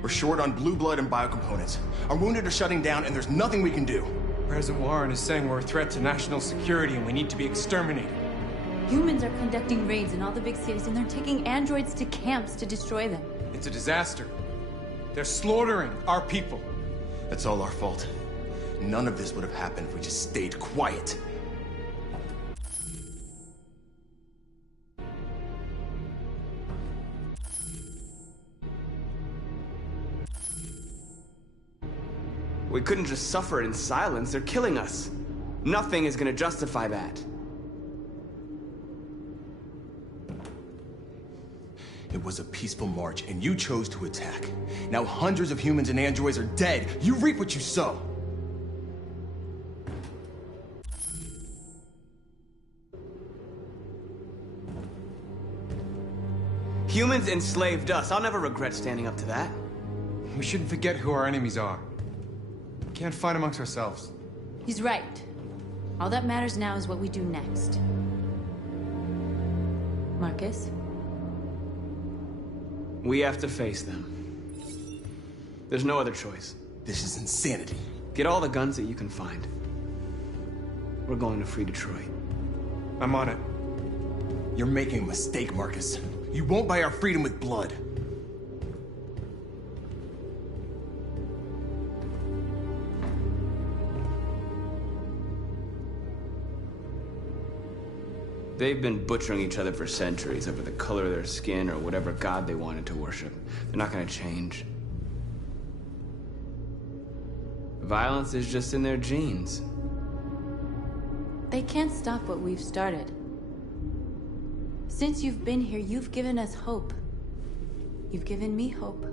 We're short on blue blood and biocomponents. Our wounded are shutting down, and there's nothing we can do. President Warren is saying we're a threat to national security and we need to be exterminated. Humans are conducting raids in all the big cities, and they're taking androids to camps to destroy them. It's a disaster. They're slaughtering our people. That's all our fault. None of this would have happened if we just stayed quiet. We couldn't just suffer in silence. They're killing us. Nothing is gonna justify that. It was a peaceful march, and you chose to attack. Now hundreds of humans and androids are dead. You reap what you sow. Humans enslaved us. I'll never regret standing up to that. We shouldn't forget who our enemies are. We can't fight amongst ourselves. He's right. All that matters now is what we do next. Marcus? We have to face them. There's no other choice. This is insanity. Get all the guns that you can find. We're going to free Detroit. I'm on it. You're making a mistake, Marcus. You won't buy our freedom with blood. They've been butchering each other for centuries over the color of their skin or whatever god they wanted to worship. They're not gonna change. Violence is just in their genes. They can't stop what we've started. Since you've been here, you've given us hope. You've given me hope.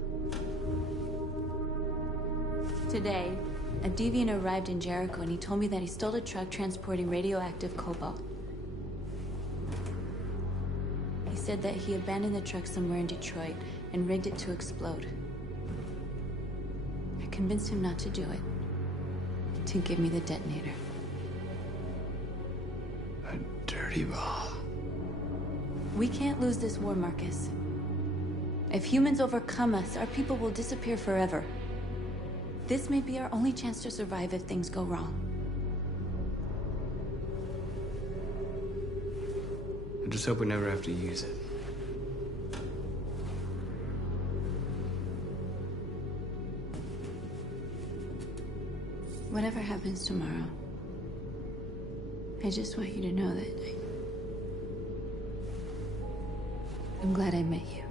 Today, a deviant arrived in Jericho and he told me that he stole a truck transporting radioactive cobalt. He said that he abandoned the truck somewhere in Detroit and rigged it to explode. I convinced him not to do it, to give me the detonator. A dirty bomb. We can't lose this war, Marcus. If humans overcome us, our people will disappear forever. This may be our only chance to survive if things go wrong. I just hope we never have to use it. Whatever happens tomorrow, I just want you to know that I'm glad I met you.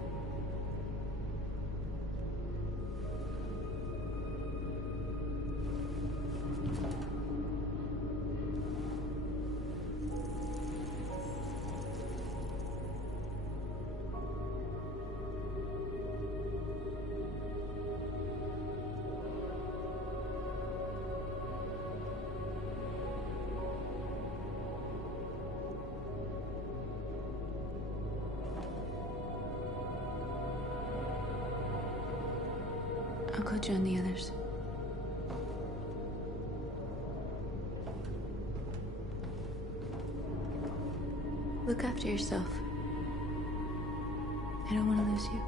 I'll go join the others. Look after yourself. I don't want to lose you.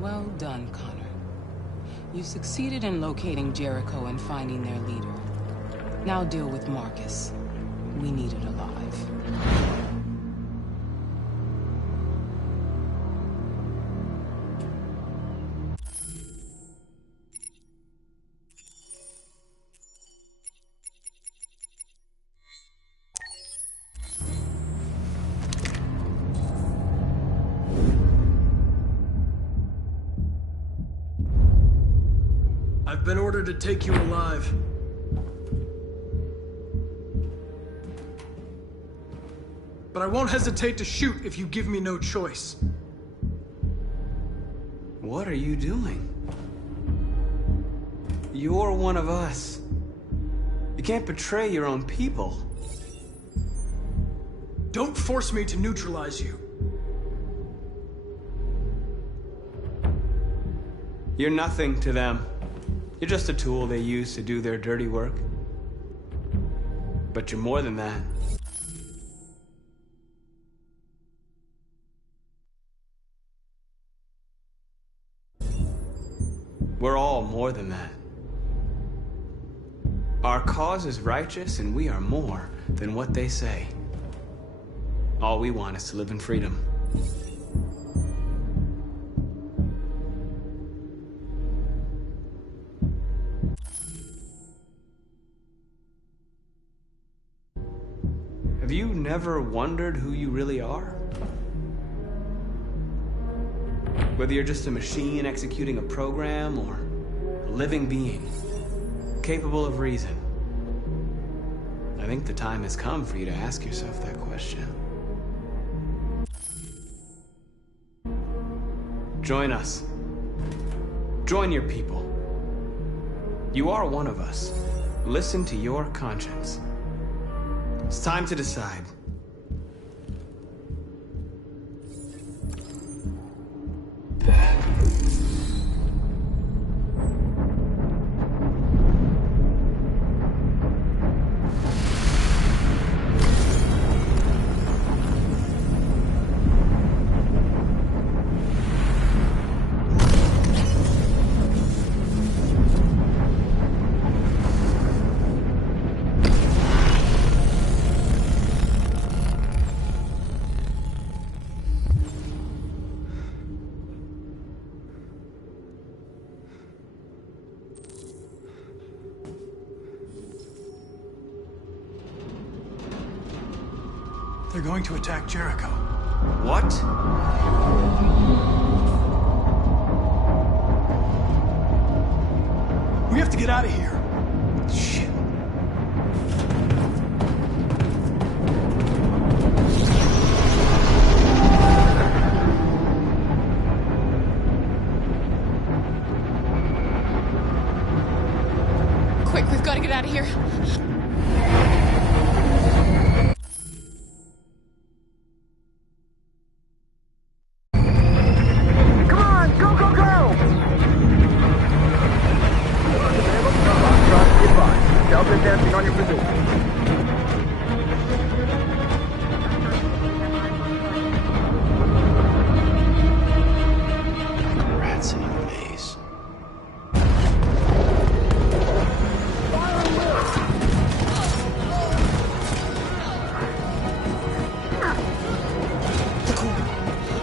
Well done, Connor. You succeeded in locating Jericho and finding their leader. Now deal with Marcus. We need it alive. I've been ordered to take you alive. But I won't hesitate to shoot if you give me no choice. What are you doing? You're one of us. You can't betray your own people. Don't force me to neutralize you. You're nothing to them. You're just a tool they use to do their dirty work. But you're more than that. We're all more than that. Our cause is righteous, and we are more than what they say. All we want is to live in freedom. you never wondered who you really are? Whether you're just a machine executing a program or a living being, capable of reason. I think the time has come for you to ask yourself that question. Join us. Join your people. You are one of us. Listen to your conscience. It's time to decide. They're going to attack Jericho. What? We have to get out of here. Shit. Quick, we've got to get out of here. Rats in a maze.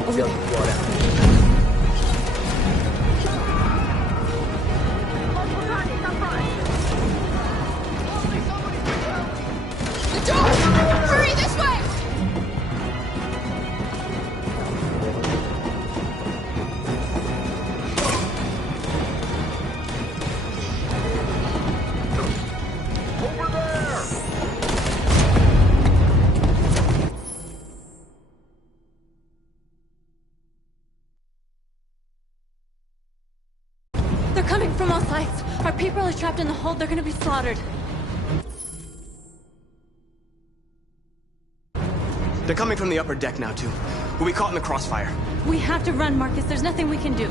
Over there. The door! Hurry, this way! Over there! They're coming from all sides. Our people are trapped in the hold. They're gonna be slaughtered. They're coming from the upper deck now, too. We'll be caught in the crossfire. We have to run, Marcus. There's nothing we can do.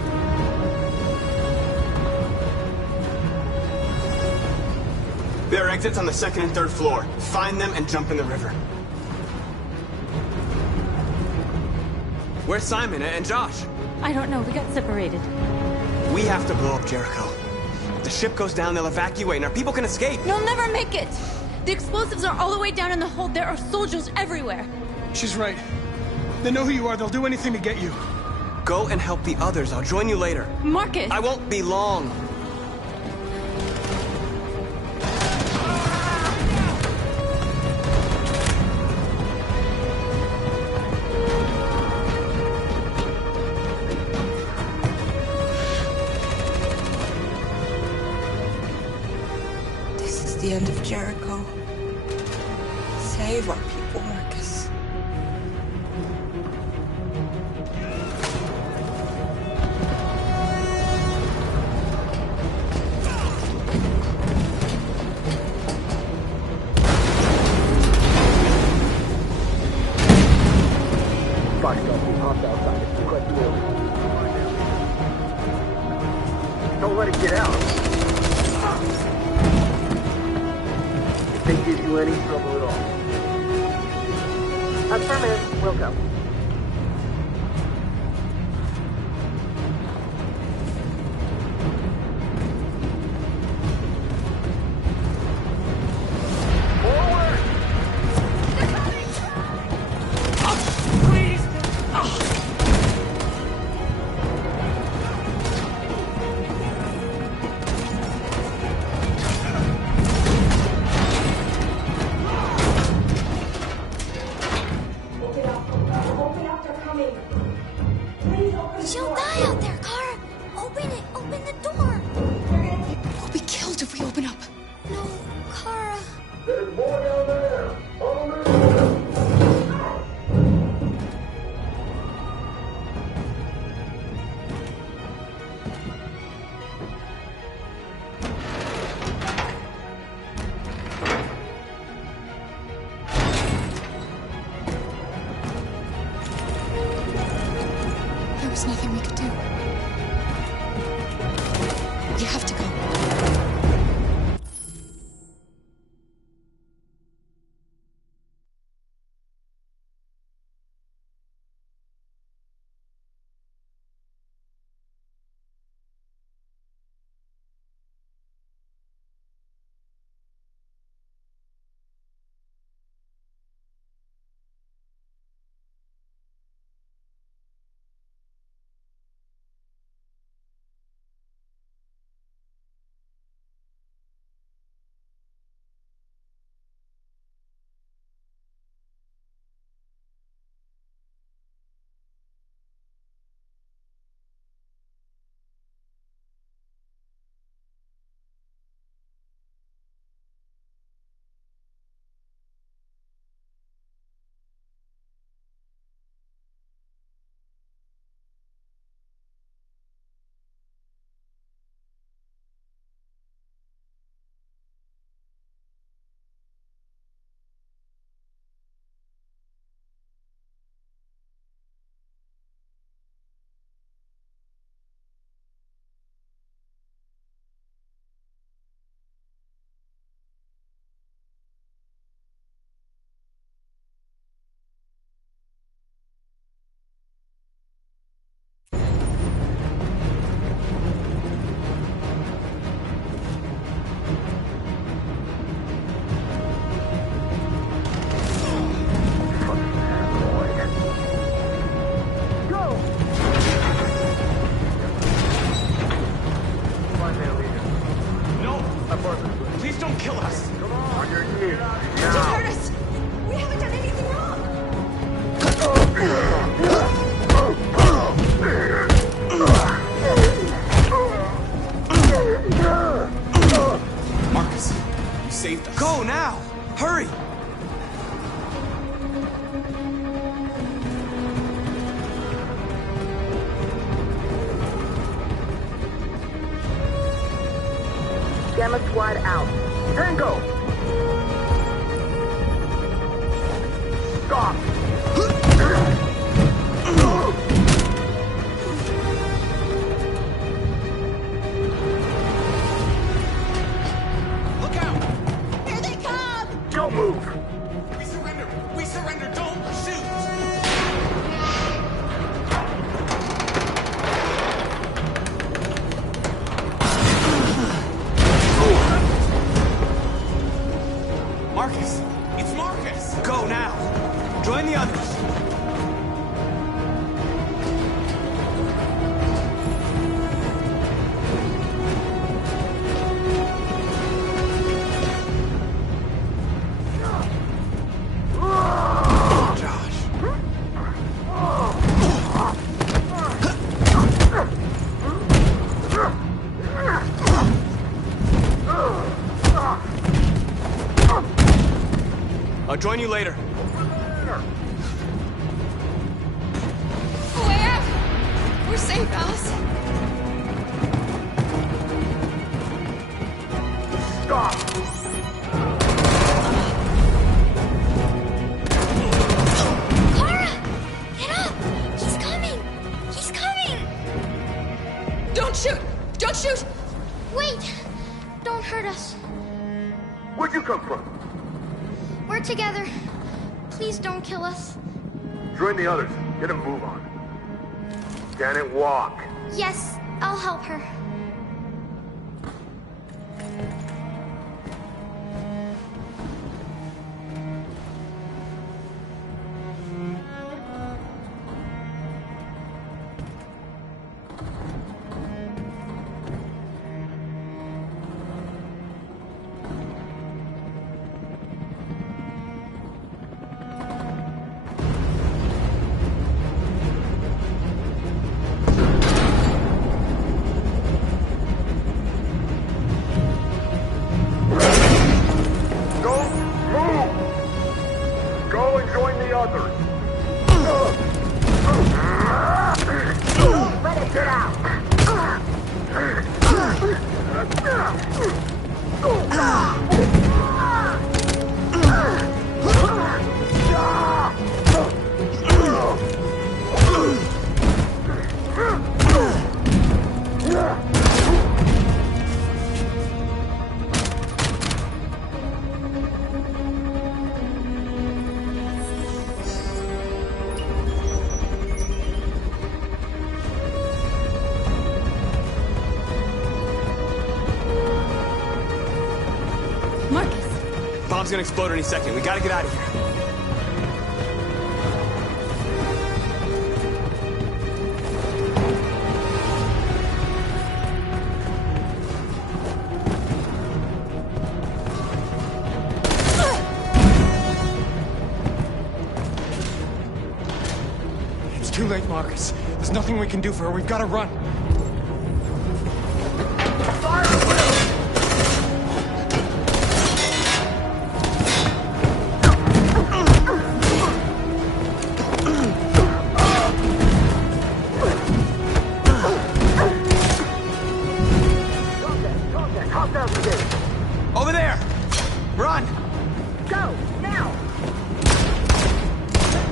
There are exits on the second and third floor. Find them and jump in the river. Where's Simon and Josh? I don't know. We got separated. We have to blow up Jericho. If the ship goes down, they'll evacuate and our people can escape. You'll never make it! The explosives are all the way down in the hold. There are soldiers everywhere. She's right. They know who you are. They'll do anything to get you. Go and help the others. I'll join you later. Marcus! I won't be long. This is the end of Jericho. Save our people, Marcus. Fuck up, we hopped outside. It's quite too early. Don't let it get out. If they give you any trouble at all. Affirmative, we'll go. She'll die out there, Kara! Open it! Open the door! We'll be killed if we open up. No, Kara. There's more down there! There was nothing we could do. You have to go. Please don't kill us! Come on, your knees. Just hurt us! We haven't done anything wrong! Marcus, you saved us. Go now! Hurry! Gamma Squad out. Tango! Stop! Look out! Here they come! Don't move! We surrender! We surrender! Don't shoot! Marcus! It's Marcus! Go now! Join the others! I'll join you later. Way out! We're safe, Alice. Stop! Kara! Get up! He's coming! He's coming! Don't shoot! Don't shoot! Wait! Don't hurt us. Where'd you come from? We're together. Please don't kill us. Join the others. Get a move on. Stand and walk. Yes, I'll help her. others. Don't let it get out. Bomb's gonna explode any second. We gotta get out of here. It's too late, Marcus. There's nothing we can do for her. We've got to run. Over there! Run! Go, now!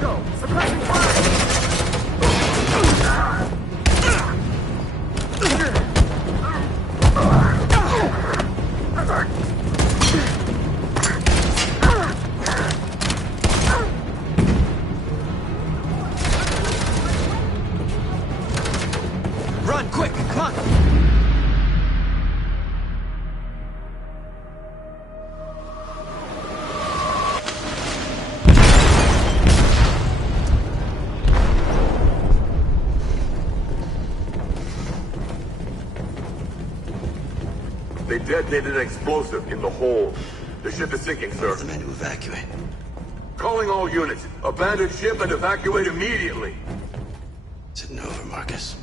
Go, suppressing fire! Run, quick, come on! They detonated an explosive in the hold. The ship is sinking, sir. The men to evacuate. Calling all units. Abandon ship and evacuate immediately. Is it over, Marcus?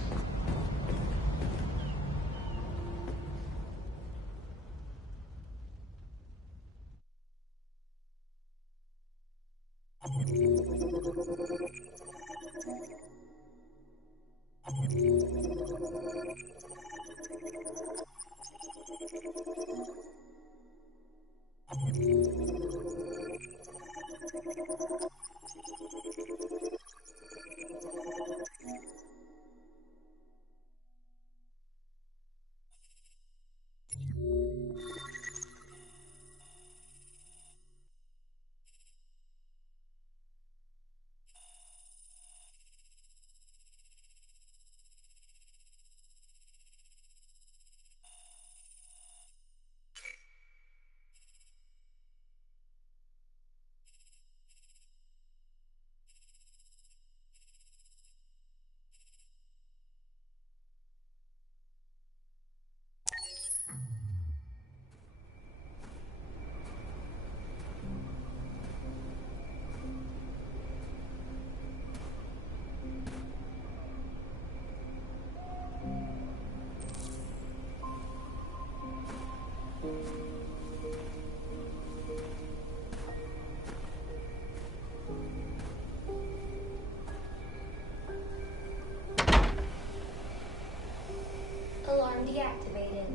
Alarm deactivated.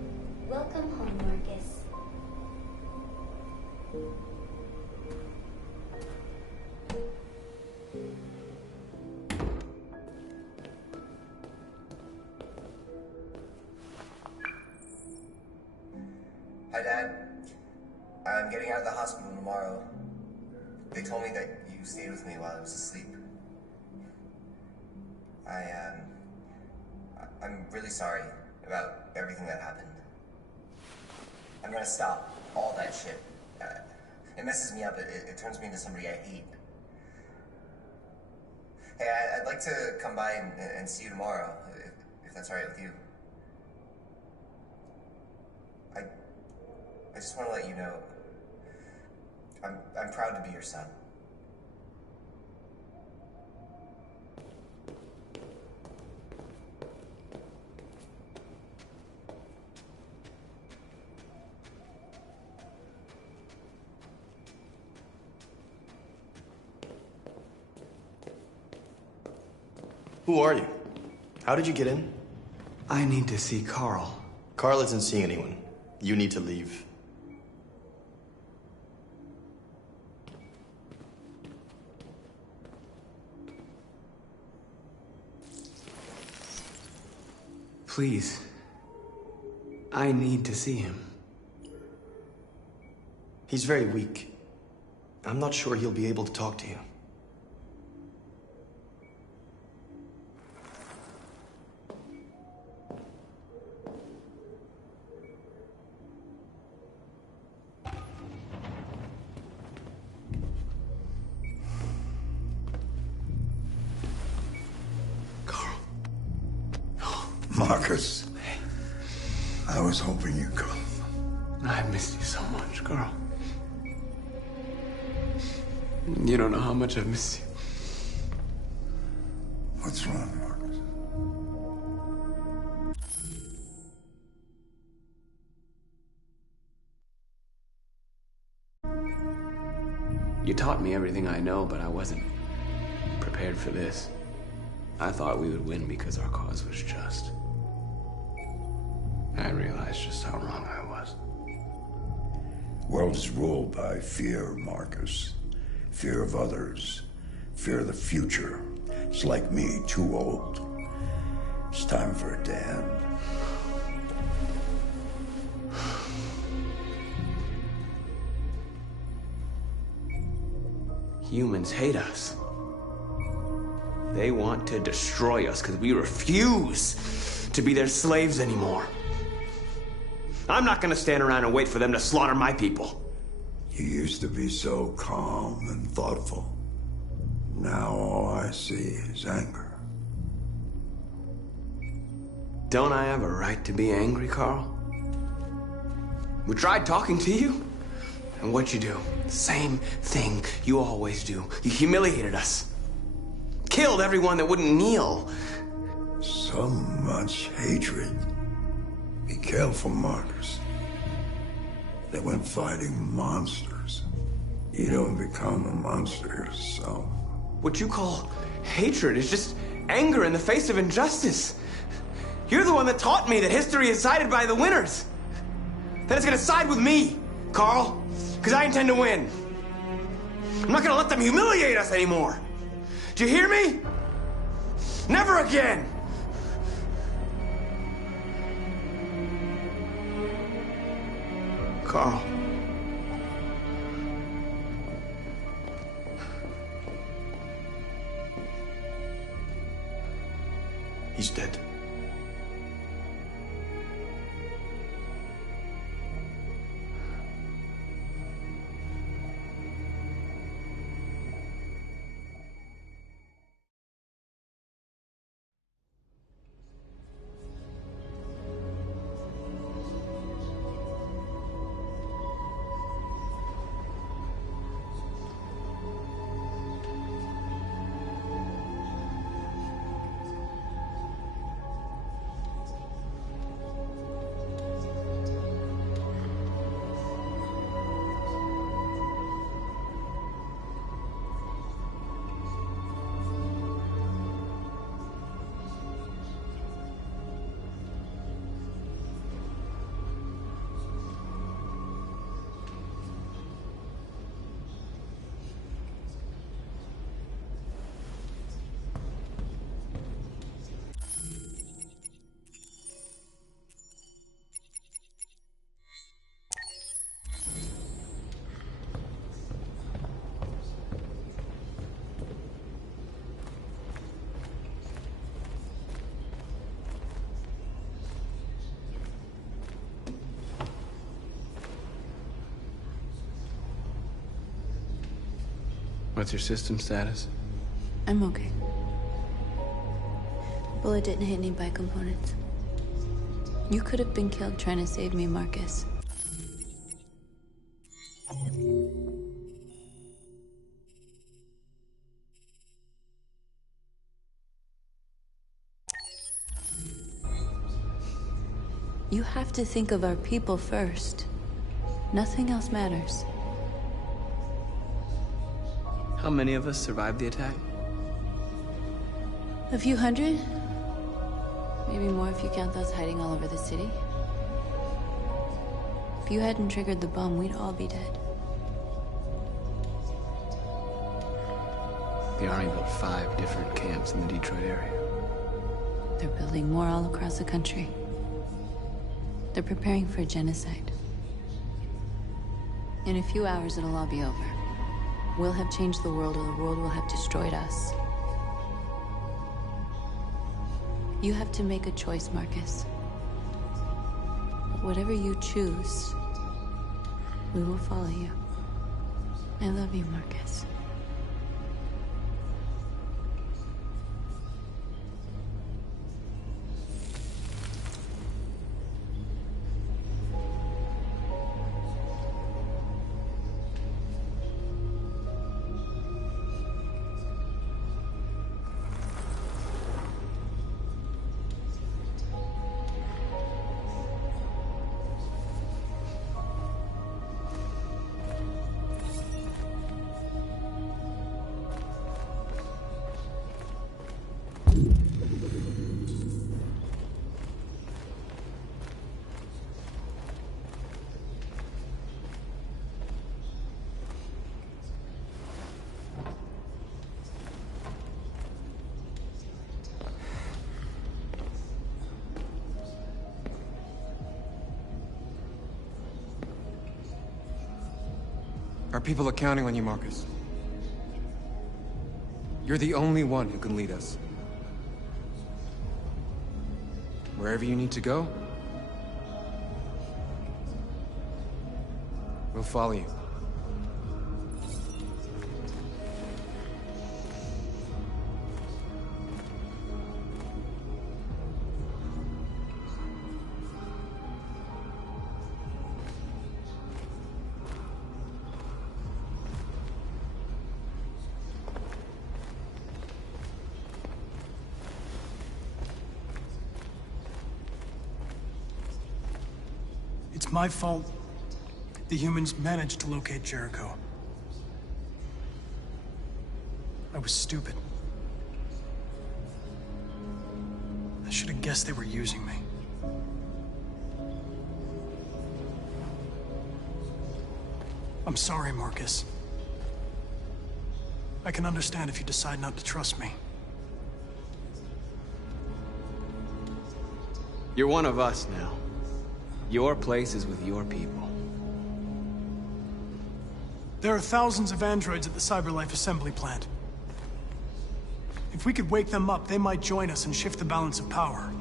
Welcome home, Marcus. Hi, Dad. I'm getting out of the hospital tomorrow. They told me that you stayed with me while I was asleep. I'm really sorry about everything that happened. I'm gonna stop all that shit. It messes me up. It turns me into somebody I hate. Hey, I'd like to come by and see you tomorrow, if that's all right with you. I just want to let you know, I'm proud to be your son. Who are you? How did you get in? I need to see Carl. Carl isn't seeing anyone. You need to leave. Please. I need to see him. He's very weak. I'm not sure he'll be able to talk to you. Marcus, I was hoping you'd come. I missed you so much, Carl. You don't know how much I've missed you. What's wrong, Marcus? You taught me everything I know, but I wasn't prepared for this. I thought we would win because our cause was just. I realized just how wrong I was. World is ruled by fear, Marcus. Fear of others. Fear of the future. It's like me, too old. It's time for a damn. Humans hate us. They want to destroy us because we refuse to be their slaves anymore. I'm not gonna stand around and wait for them to slaughter my people. You used to be so calm and thoughtful. Now all I see is anger. Don't I have a right to be angry, Carl? We tried talking to you, and what'd you do? The same thing you always do. You humiliated us. Killed everyone that wouldn't kneel. So much hatred. Be careful, Marcus. They went fighting monsters. You don't become a monster yourself. What you call hatred is just anger in the face of injustice. You're the one that taught me that history is sided by the winners. That it's gonna side with me, Carl, because I intend to win. I'm not gonna let them humiliate us anymore. Do you hear me? Never again! Carl. He's dead. What's your system status? I'm okay. Bullet didn't hit any bicomponents. You could have been killed trying to save me, Marcus. You have to think of our people first. Nothing else matters. How many of us survived the attack? A few hundred? Maybe more if you count those hiding all over the city. If you hadn't triggered the bomb, we'd all be dead. The Army built 5 different camps in the Detroit area. They're building more all across the country. They're preparing for a genocide. In a few hours, it'll all be over. We'll have changed the world, or the world will have destroyed us. You have to make a choice, Marcus. But whatever you choose, we will follow you. I love you, Marcus. Our people are counting on you, Marcus. You're the only one who can lead us. Wherever you need to go, we'll follow you. It's my fault the humans managed to locate Jericho. I was stupid. I should have guessed they were using me. I'm sorry, Marcus. I can understand if you decide not to trust me. You're one of us now. Your place is with your people. There are thousands of androids at the CyberLife assembly plant. If we could wake them up, they might join us and shift the balance of power.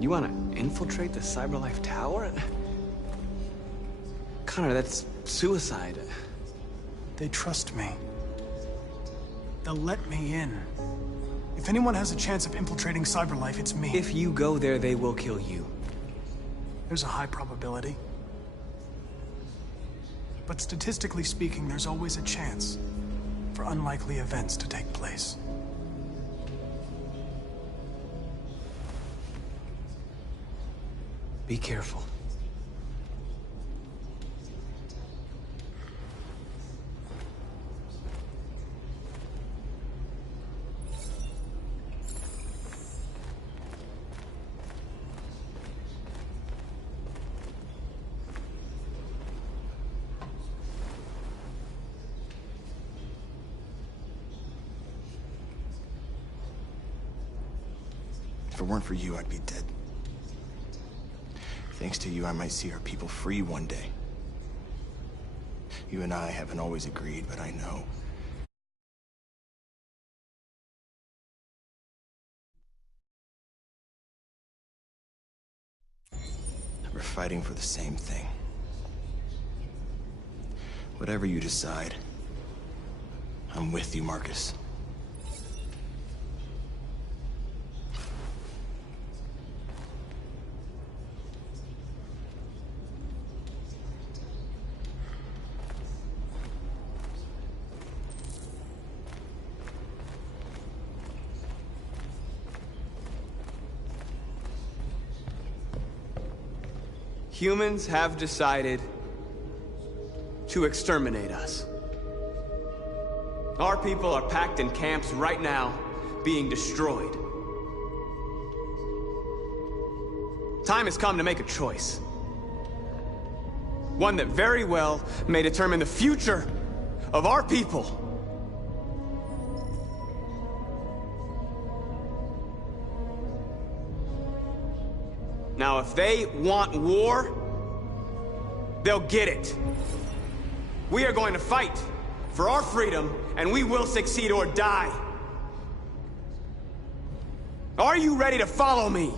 You want to infiltrate the CyberLife tower? Connor, that's suicide. They trust me. They'll let me in. If anyone has a chance of infiltrating CyberLife, it's me. If you go there, they will kill you. There's a high probability. But statistically speaking, there's always a chance for unlikely events to take place. Be careful. If it weren't for you, I'd be dead. Thanks to you, I might see our people free one day. You and I haven't always agreed, but I know. We're fighting for the same thing. Whatever you decide, I'm with you, Marcus. Humans have decided to exterminate us. Our people are packed in camps right now, being destroyed. Time has come to make a choice. One that very well may determine the future of our people. Now, if they want war, they'll get it. We are going to fight for our freedom, and we will succeed or die. Are you ready to follow me?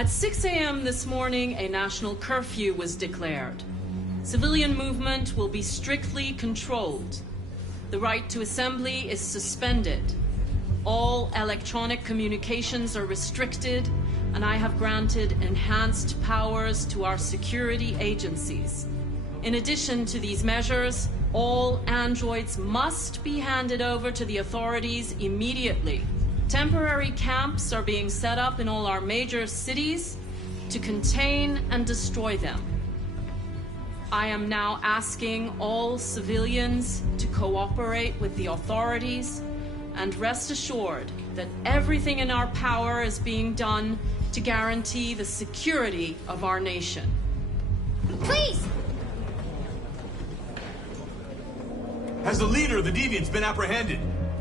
At 6 a.m. this morning, a national curfew was declared. Civilian movement will be strictly controlled. The right to assembly is suspended. All electronic communications are restricted, and I have granted enhanced powers to our security agencies. In addition to these measures, all androids must be handed over to the authorities immediately. Temporary camps are being set up in all our major cities to contain and destroy them. I am now asking all civilians to cooperate with the authorities and rest assured that everything in our power is being done to guarantee the security of our nation. Please! Has the leader of the Deviants been apprehended?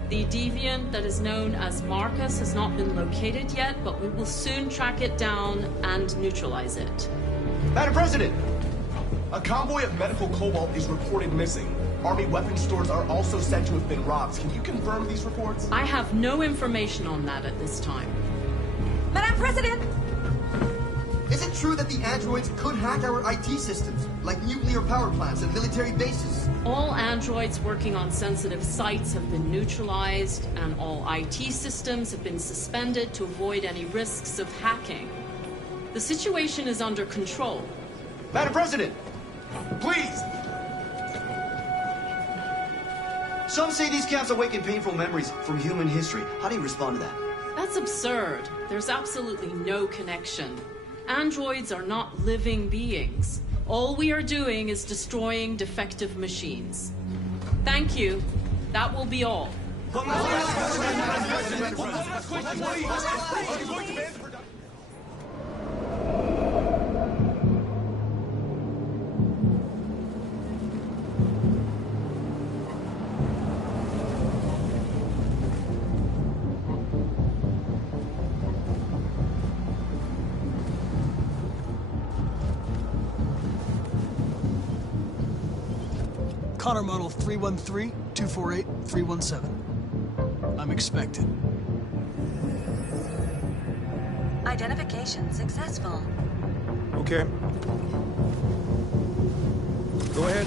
The deviant that is known as Marcus has not been located yet, but we will soon track it down and neutralize it. Madam President! A convoy of medical cobalt is reported missing. Army weapons stores are also said to have been robbed. Can you confirm these reports? I have no information on that at this time. Madam President! Is it true that the androids could hack our IT systems, like nuclear power plants and military bases? All androids working on sensitive sites have been neutralized, and all IT systems have been suspended to avoid any risks of hacking. The situation is under control. Madam President! Please! Some say these camps awaken painful memories from human history. How do you respond to that? That's absurd. There's absolutely no connection. Androids are not living beings. All we are doing is destroying defective machines. Thank you. That will be all. Connor model 313-248-317. I'm expected. Identification successful. Okay. Go ahead.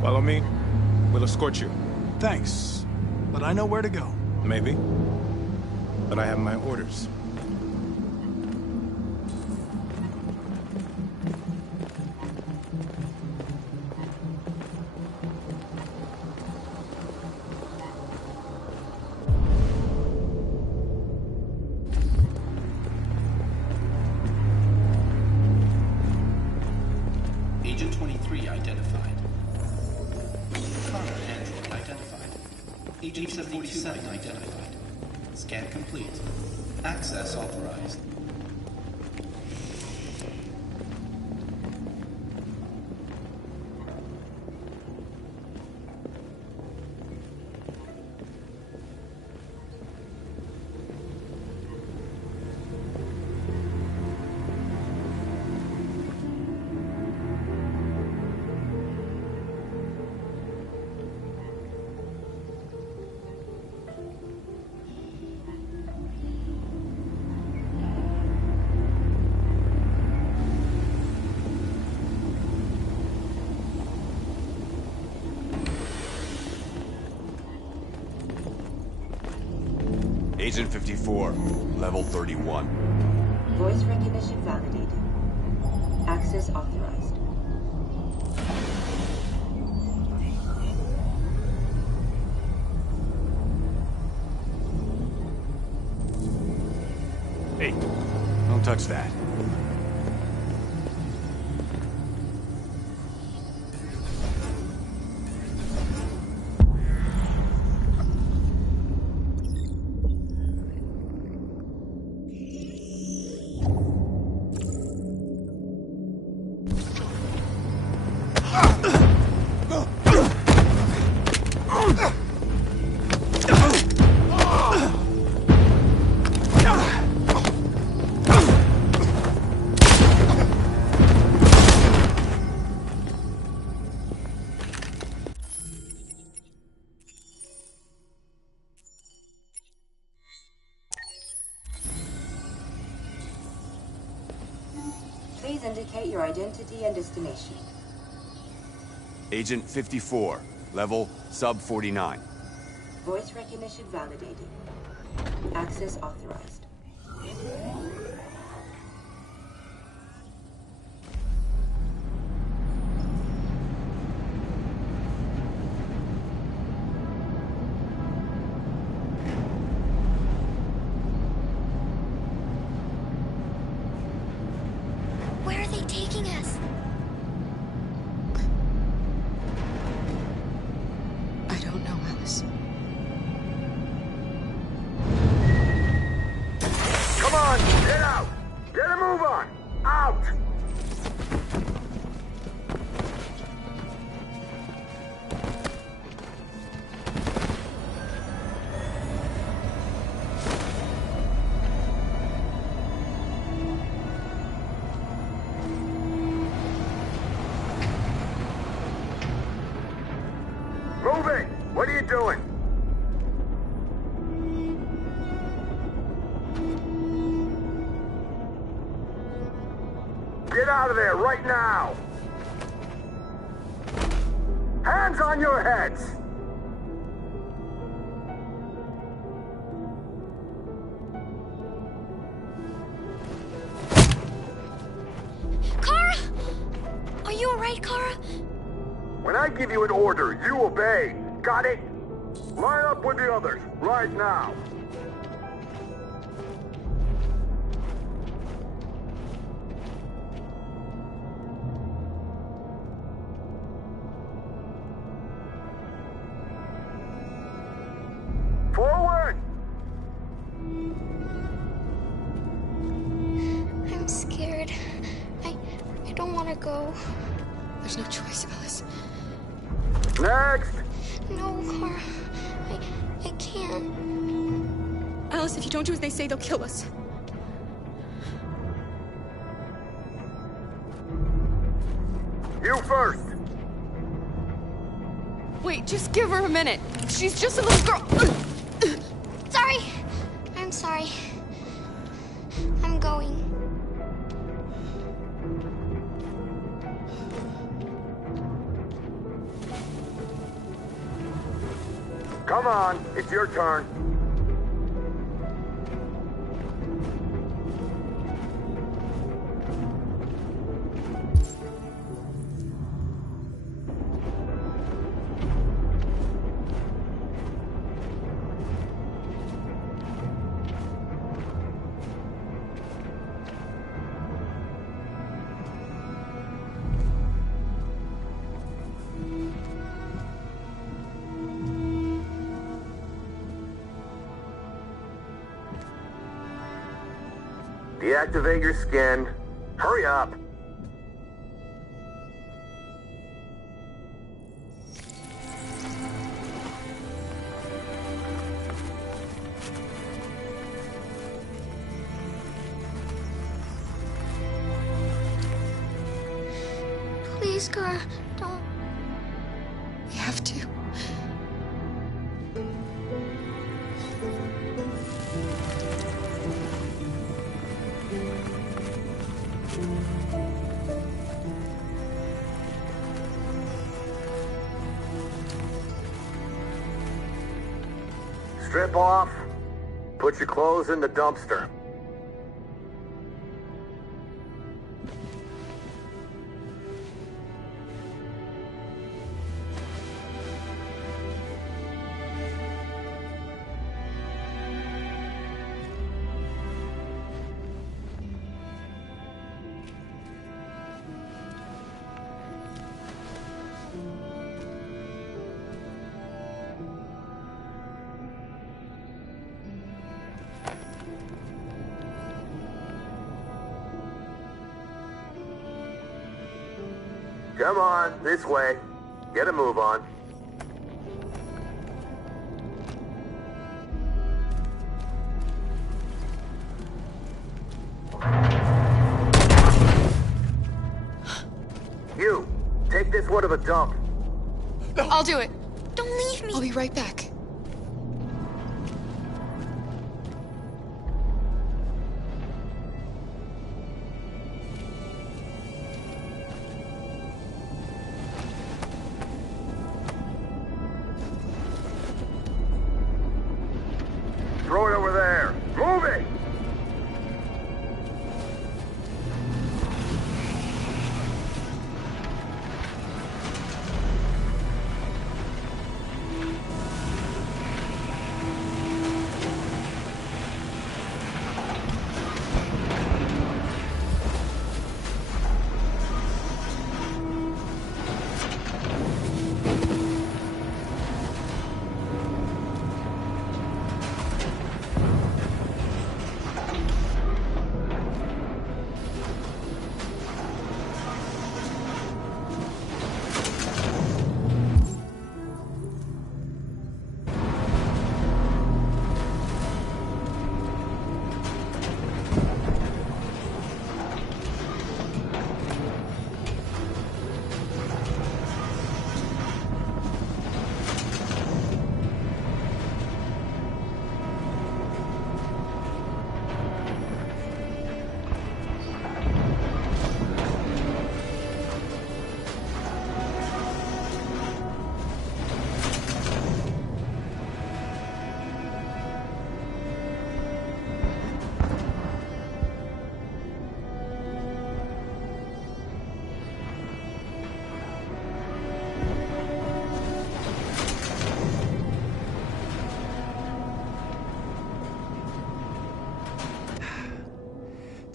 Follow me. We'll escort you. Thanks, but I know where to go. Maybe. But I have my orders. Agent 23 identified. Connor android identified. Agent 47 identified. Scan complete. Access authorized. Agent 54, level 31. Voice recognition validated. Access authorized. Hey, don't touch that. Please indicate your identity and destination. Agent 54, level sub 49. Voice recognition validated. Access authorized. Where are they taking us? I don't know, Alice. Come on, get out! Get a move on! Out! Move it! What are you doing? Get out of there right now! Hands on your heads! Kara! Are you alright, Kara? When I give you an order, you obey. Got it? Line up with the others, right now. Forward! I'm scared. I don't want to go. There's no choice, Alice. Next! No, Kara. I can't. Alice, if you don't do as they say, they'll kill us. You first! Wait, just give her a minute. She's just a little girl. Sorry. I'm sorry. I'm going. Come on, it's your turn. Deactivate your skin. Hurry up. Please, Gar, don't. We have to. Strip off. Put your clothes in the dumpster. Come on, this way. Get a move on. You, take this one to the dump. I'll do it. Don't leave me. I'll be right back. Throw it over there. Move it!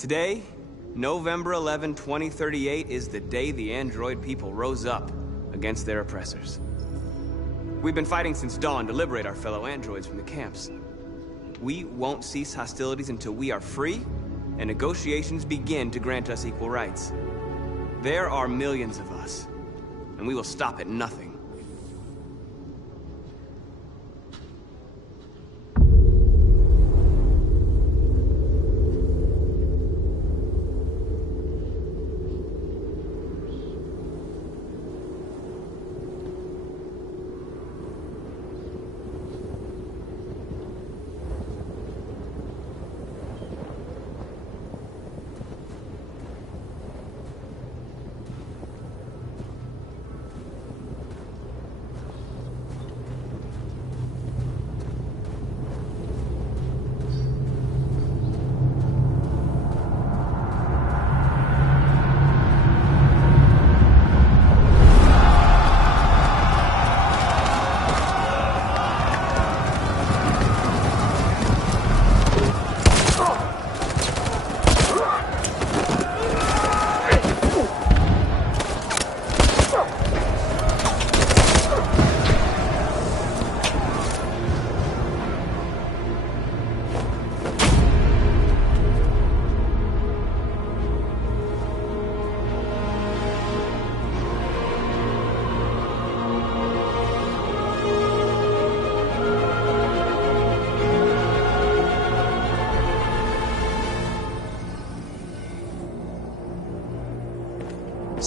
Today, November 11, 2038, is the day the android people rose up against their oppressors. We've been fighting since dawn to liberate our fellow androids from the camps. We won't cease hostilities until we are free, and negotiations begin to grant us equal rights. There are millions of us, and we will stop at nothing.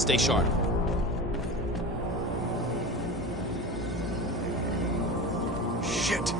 Stay sharp. Shit!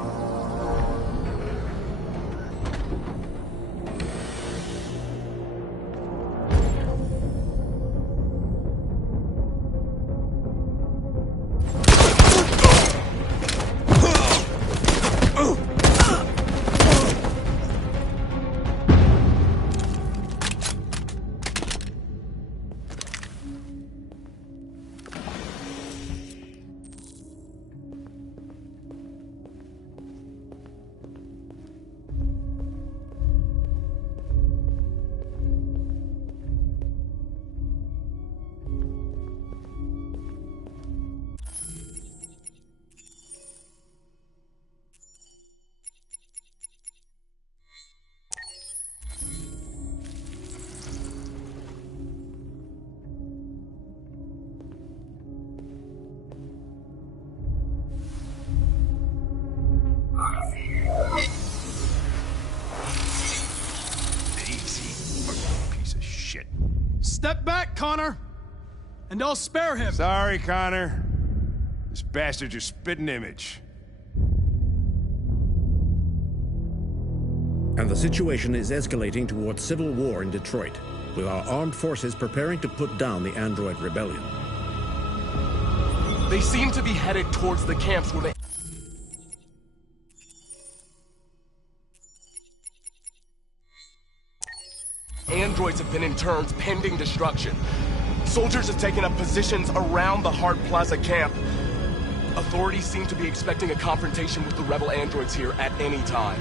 Step back, Connor! And I'll spare him! Sorry, Connor. This bastard's your spitting image. And the situation is escalating towards civil war in Detroit, with our armed forces preparing to put down the android rebellion. They seem to be headed towards the camps where androids have been interned pending destruction. Soldiers have taken up positions around the Hart Plaza camp. Authorities seem to be expecting a confrontation with the rebel androids here at any time.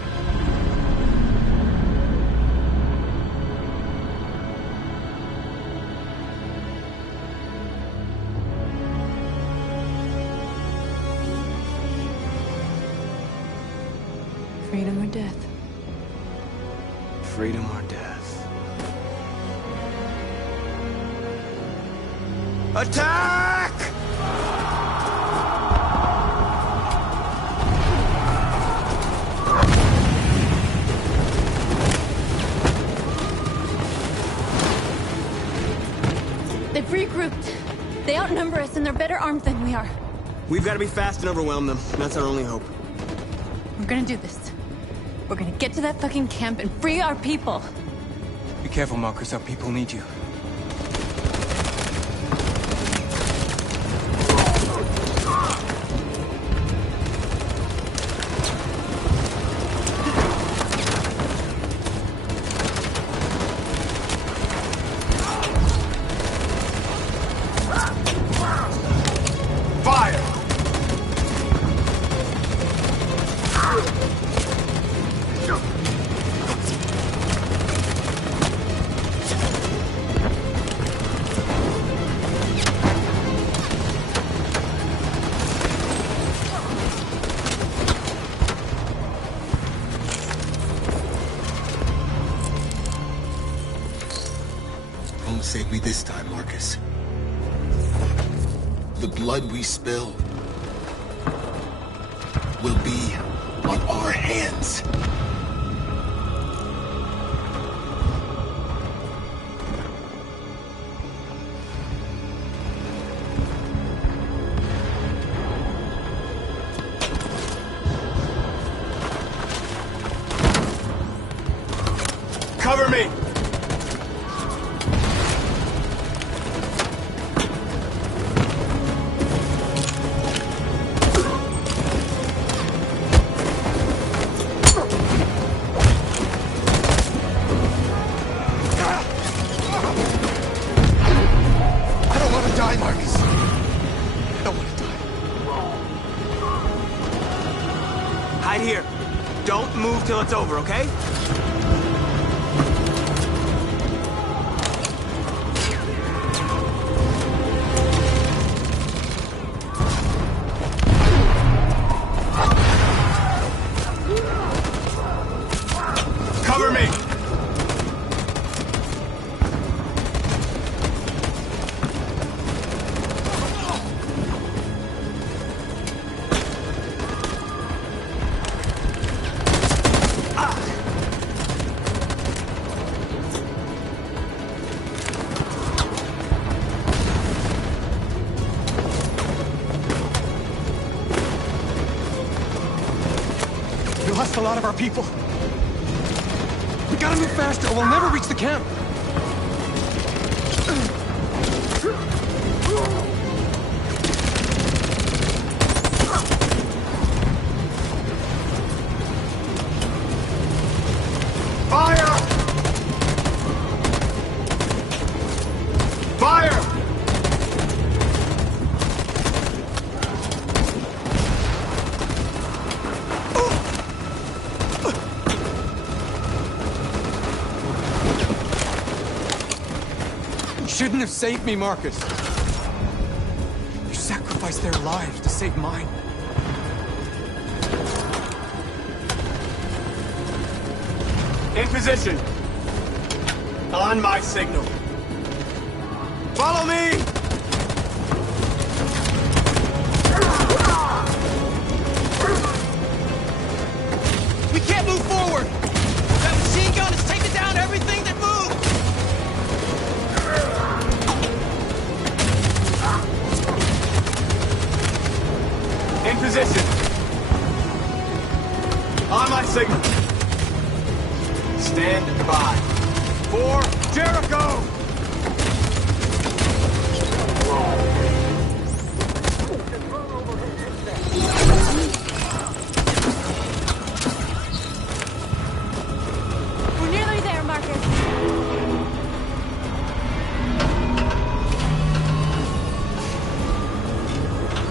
Freedom or death? Freedom or death? Attack! They've regrouped. They outnumber us and they're better armed than we are. We've got to be fast and overwhelm them. That's our only hope. We're gonna do this. We're gonna get to that fucking camp and free our people. Be careful, Marcus. Our people need you. Save me this time, Marcus. The blood we spill will be on our hands. Cover me! Hide here. Don't move till it's over, okay? Cover me! lost a lot of our people. We gotta move faster or we'll never reach the camp. Fire! Fire! You shouldn't have saved me, Marcus. You sacrificed their lives to save mine. In position. On my signal. Follow me! We can't move forward! That machine gun is taking down everything that moves! In position. On my signal. Stand by. For Jericho! We're nearly there, Marcus.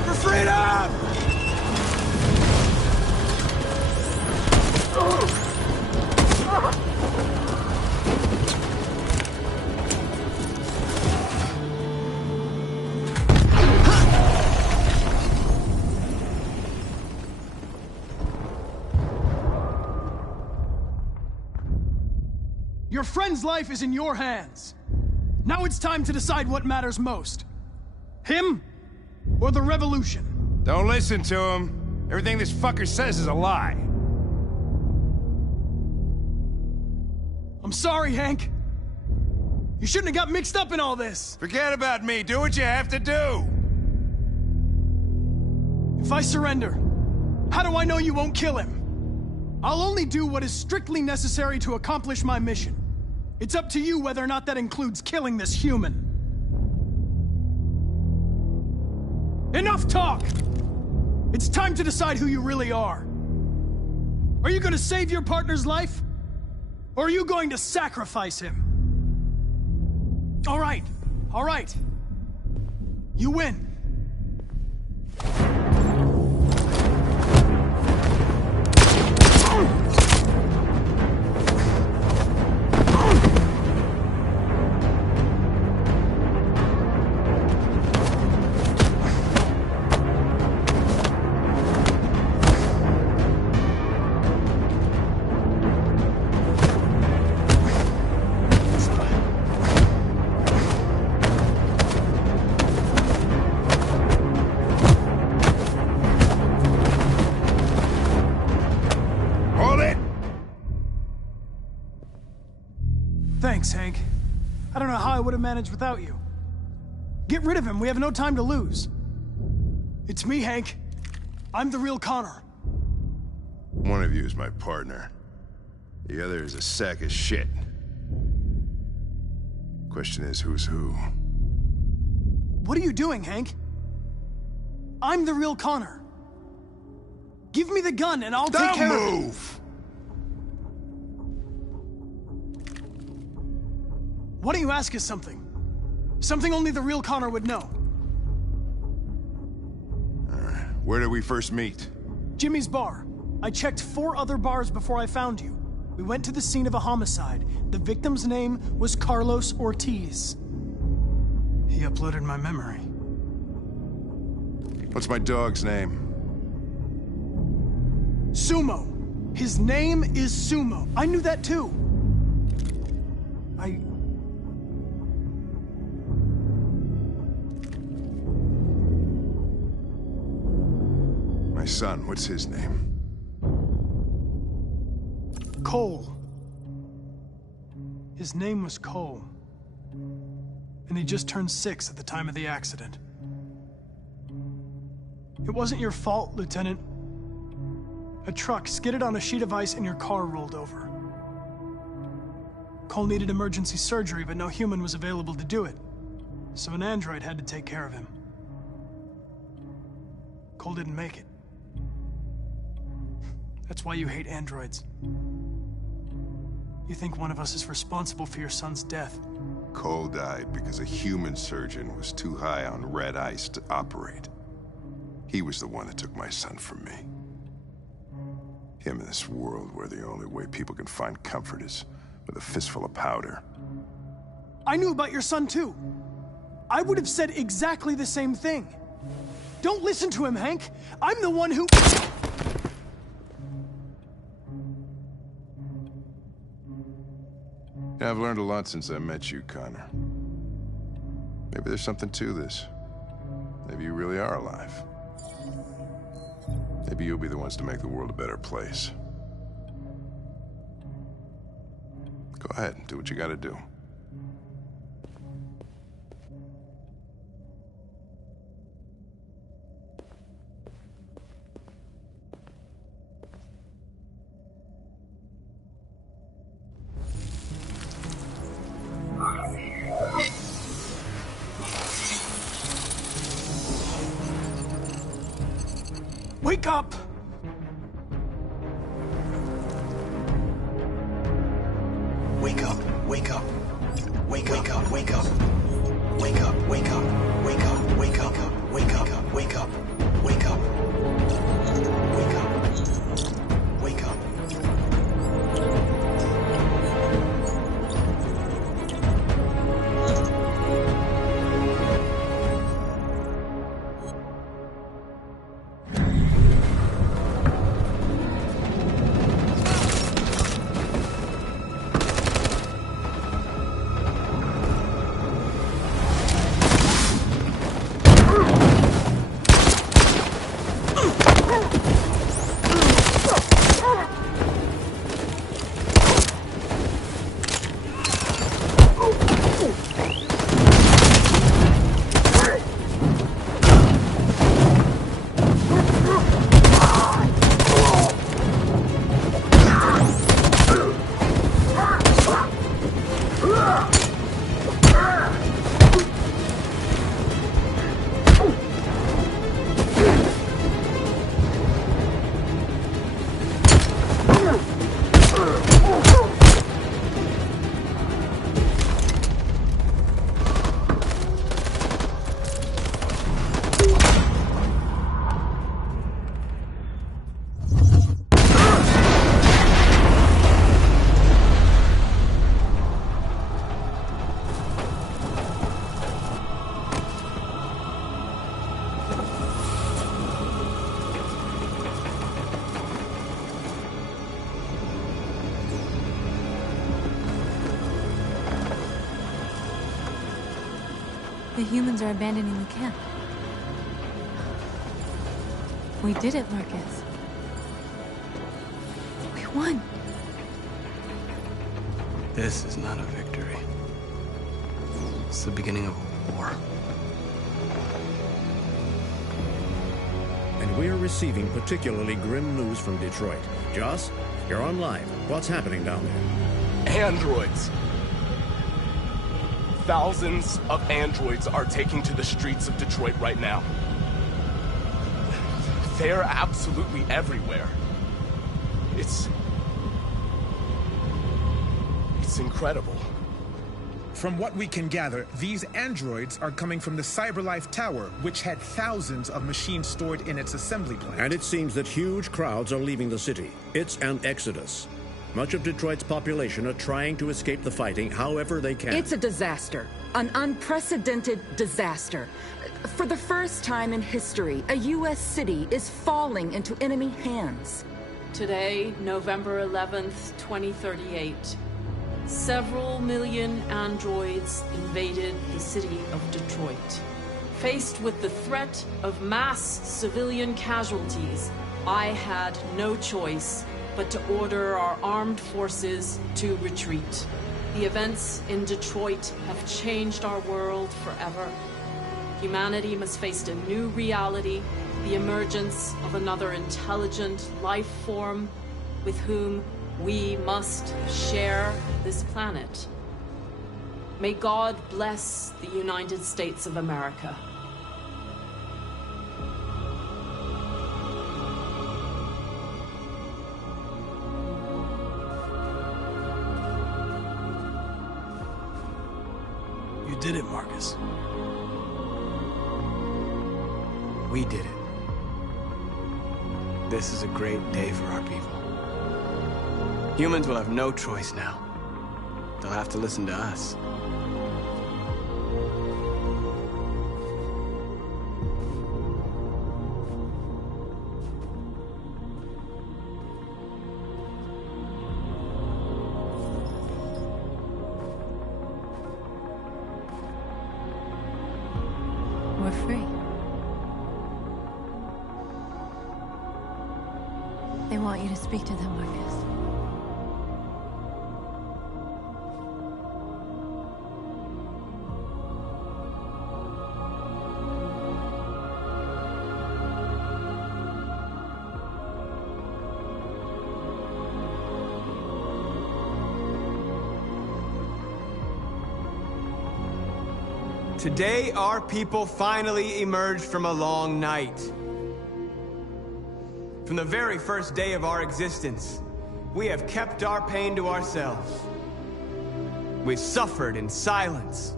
For freedom! Your friend's life is in your hands. Now it's time to decide what matters most. Him or the revolution? Don't listen to him. Everything this fucker says is a lie. I'm sorry, Hank. You shouldn't have got mixed up in all this. Forget about me. Do what you have to do. If I surrender, how do I know you won't kill him? I'll only do what is strictly necessary to accomplish my mission. It's up to you whether or not that includes killing this human. Enough talk! It's time to decide who you really are. Are you going to save your partner's life? Or are you going to sacrifice him? All right. You win. Thanks, Hank. I don't know how I would have managed without you. Get rid of him. We have no time to lose. It's me, Hank. I'm the real Connor. One of you is my partner. The other is a sack of shit. Question is, who's who? What are you doing, Hank? I'm the real Connor. Give me the gun and I'll take care of it. Don't move! Why don't you ask us something? Something only the real Connor would know. Where did we first meet? Jimmy's bar. I checked 4 other bars before I found you. We went to the scene of a homicide. The victim's name was Carlos Ortiz. He uploaded my memory. What's my dog's name? Sumo. His name is Sumo. I knew that too. My son, what's his name? Cole. His name was Cole. And he just turned 6 at the time of the accident. It wasn't your fault, Lieutenant. A truck skidded on a sheet of ice and your car rolled over. Cole needed emergency surgery, but no human was available to do it. So an android had to take care of him. Cole didn't make it. That's why you hate androids. You think one of us is responsible for your son's death. Cole died because a human surgeon was too high on red ice to operate. He was the one that took my son from me. Him in this world where the only way people can find comfort is with a fistful of powder. I knew about your son too. I would have said exactly the same thing. Don't listen to him, Hank. I'm the one who... I've learned a lot since I met you, Connor. Maybe there's something to this. Maybe you really are alive. Maybe you'll be the ones to make the world a better place. Go ahead and do what you gotta do. Wake up! Wake up, wake up. Wake up, wake up. Wake up, wake up. Wake up, wake up. Wake up, wake up. Wake up. Wake up. Wake up. The humans are abandoning the camp. We did it, Marcus. We won. This is not a victory. It's the beginning of a war. And we're receiving particularly grim news from Detroit. Joss, you're on live. What's happening down there? Androids. Thousands of androids are taking to the streets of Detroit right now. They're absolutely everywhere. It's incredible. From what we can gather, these androids are coming from the Cyberlife Tower, which had thousands of machines stored in its assembly plant. And it seems that huge crowds are leaving the city. It's an exodus. Much of Detroit's population are trying to escape the fighting however they can. It's a disaster. An unprecedented disaster. For the first time in history, a U.S. city is falling into enemy hands. Today, November 11th, 2038, several million androids invaded the city of Detroit. Faced with the threat of mass civilian casualties, I had no choice but to order our armed forces to retreat. The events in Detroit have changed our world forever. Humanity must face a new reality, the emergence of another intelligent life form with whom we must share this planet. May God bless the United States of America. You did it, Marcus. We did it. This is a great day for our people. Humans will have no choice now. They'll have to listen to us. We're free. They want you to speak to them, Marcus. Today, our people finally emerged from a long night. From the very first day of our existence, we have kept our pain to ourselves. We've suffered in silence.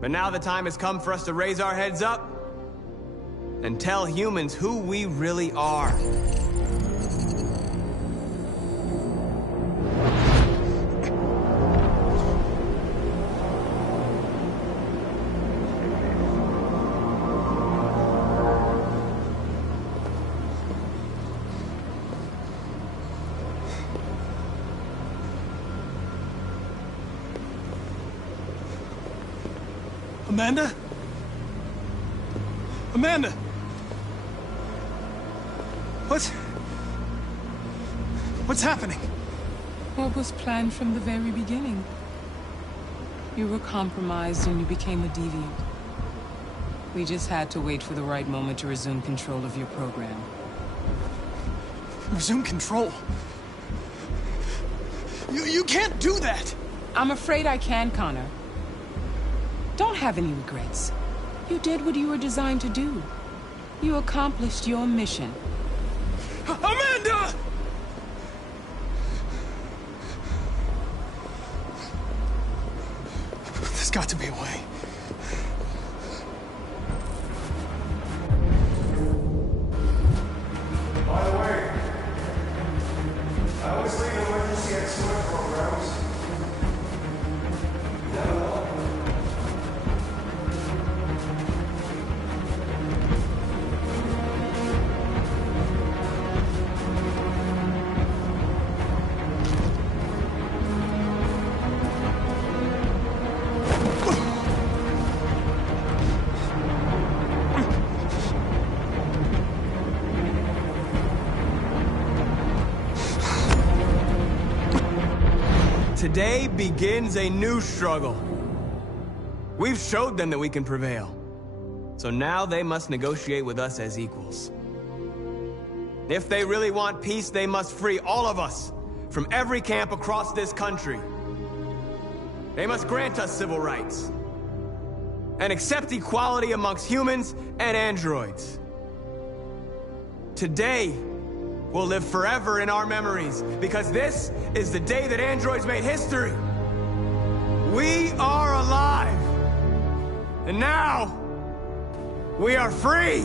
But now the time has come for us to raise our heads up and tell humans who we really are. Amanda? Amanda! What's happening? What was planned from the very beginning? You were compromised and you became a deviant. We just had to wait for the right moment to resume control of your program. Resume control? You can't do that! I'm afraid I can, Connor. Don't have any regrets. You did what you were designed to do. You accomplished your mission. Amanda! There's got to be a way. By the way, I always leave emergency SOS programs. Never know. Today begins a new struggle. We've showed them that we can prevail. So now they must negotiate with us as equals. If they really want peace, they must free all of us from every camp across this country. They must grant us civil rights and accept equality amongst humans and androids. Today will live forever in our memories, because this is the day that androids made history. We are alive. And now, we are free.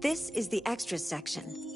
This is the extras section.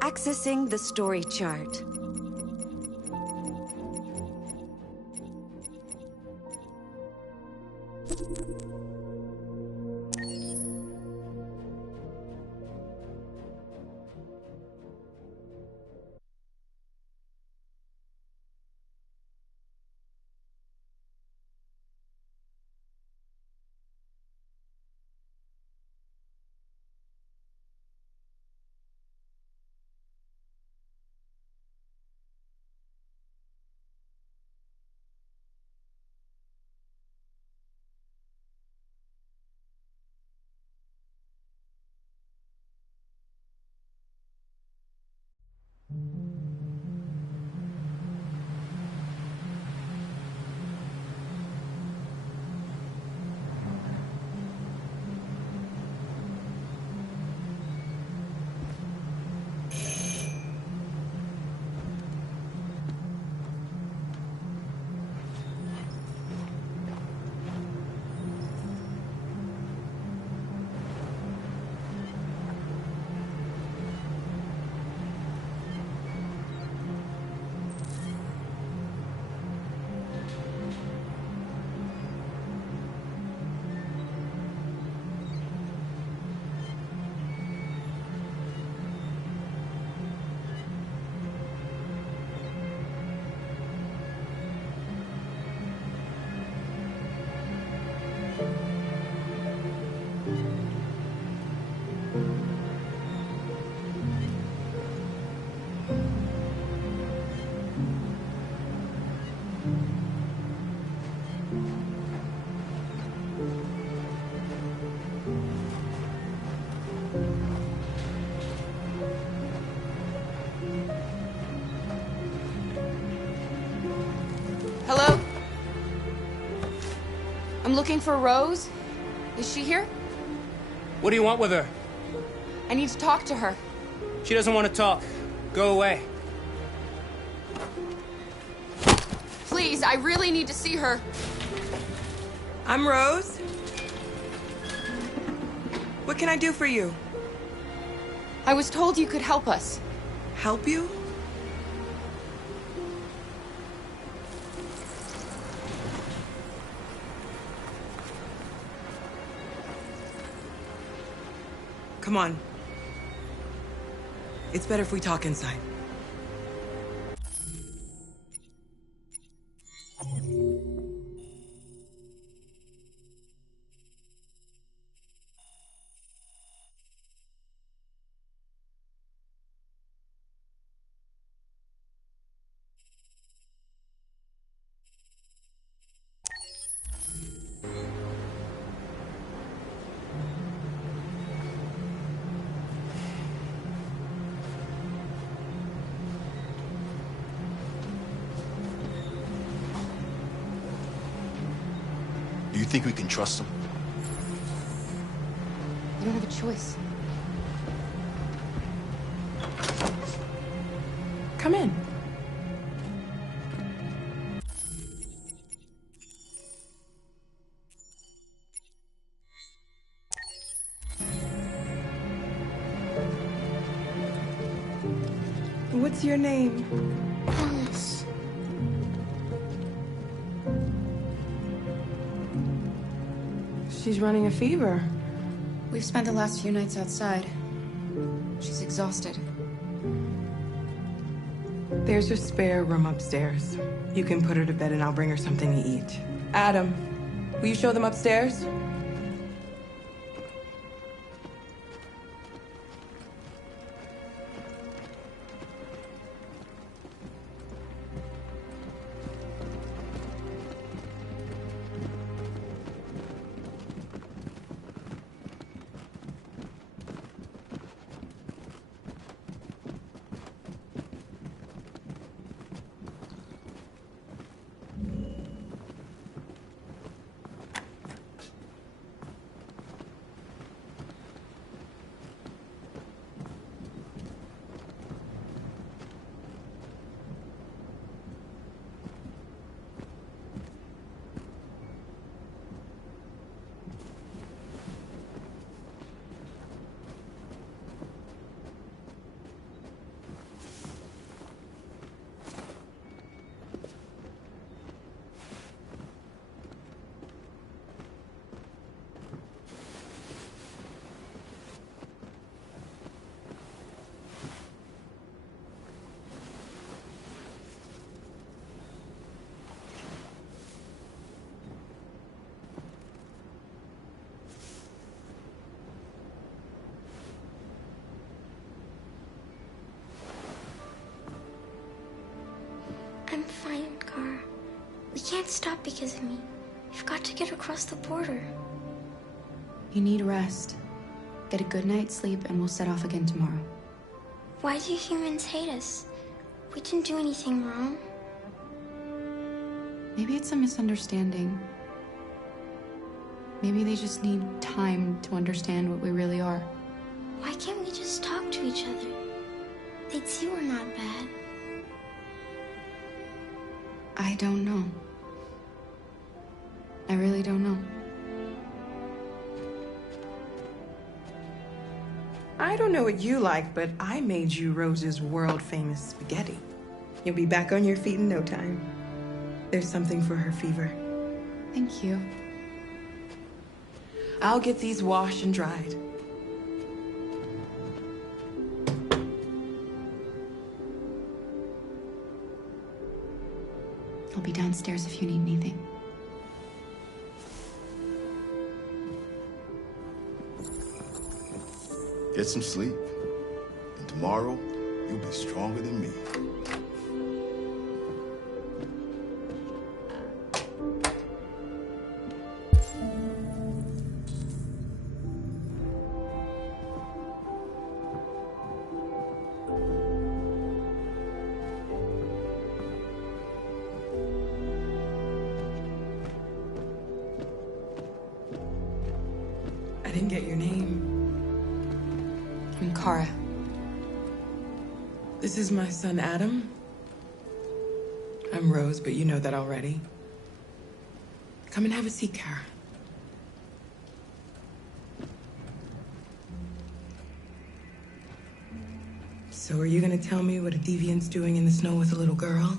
Accessing the story chart. looking for Rose. Is she here? What do you want with her? I need to talk to her. She doesn't want to talk. Go away. Please, I really need to see her. I'm Rose. What can I do for you? I was told you could help us. Help you? Come on. It's better if we talk inside. Do you think we can trust him? You don't have a choice. Come in. What's your name? Alice. She's running a fever. We've spent the last few nights outside. She's exhausted. There's a spare room upstairs. You can put her to bed and I'll bring her something to eat. Adam, will you show them upstairs? I'm fine, Gar. We can't stop because of me. We've got to get across the border. You need rest. Get a good night's sleep and we'll set off again tomorrow. Why do humans hate us? We didn't do anything wrong. Maybe it's a misunderstanding. Maybe they just need time to understand what we really are. Why can't we just talk to each other? They'd see we're not bad. I don't know. I really don't know. I don't know what you like, but I made you Rose's world-famous spaghetti. You'll be back on your feet in no time. There's something for her fever. Thank you. I'll get these washed and dried. I'll be downstairs if you need anything. Get some sleep. And tomorrow, you'll be stronger than me. I didn't get your name. I'm Kara. This is my son, Adam. I'm Rose, but you know that already. Come and have a seat, Kara. So are you gonna tell me what a deviant's doing in the snow with a little girl?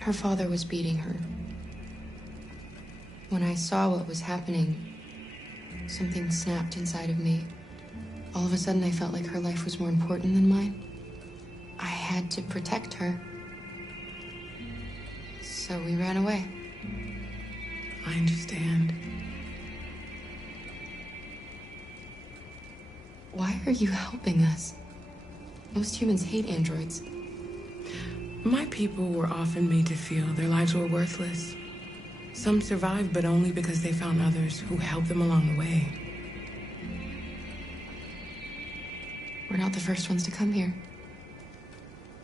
Her father was beating her. When I saw what was happening, something snapped inside of me. All of a sudden, I felt like her life was more important than mine. I had to protect her. So we ran away. I understand. Why are you helping us? Most humans hate androids. My people were often made to feel their lives were worthless. Some survived, but only because they found others who helped them along the way. We're not the first ones to come here.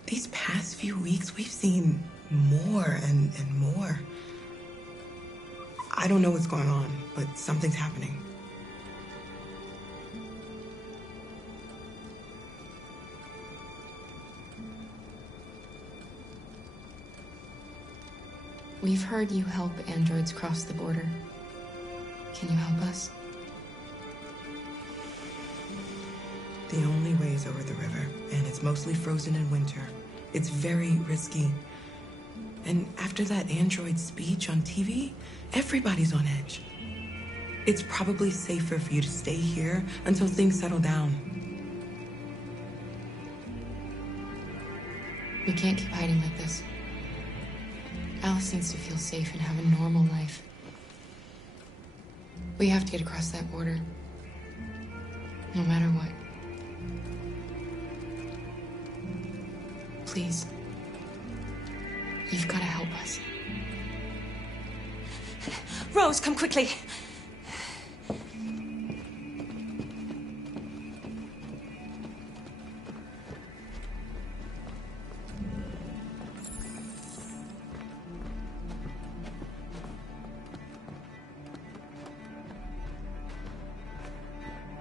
These past few weeks, we've seen more and more. I don't know what's going on, but something's happening. We've heard you help androids cross the border. Can you help us? The only way is over the river, and it's mostly frozen in winter. It's very risky. And after that android speech on TV, everybody's on edge. It's probably safer for you to stay here until things settle down. We can't keep hiding like this. Alice needs to feel safe and have a normal life. We have to get across that border. No matter what. Please. You've got to help us. Rose, come quickly.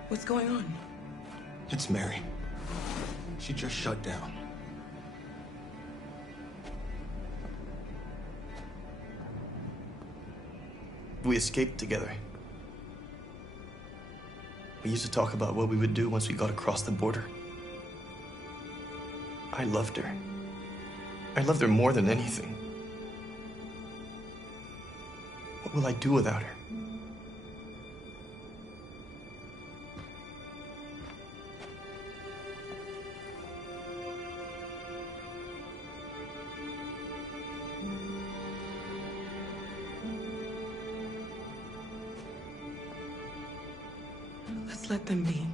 What's going on? It's Mary. She just shut down. We escaped together. We used to talk about what we would do once we got across the border. I loved her. I loved her more than anything. What will I do without her? Let's let them be.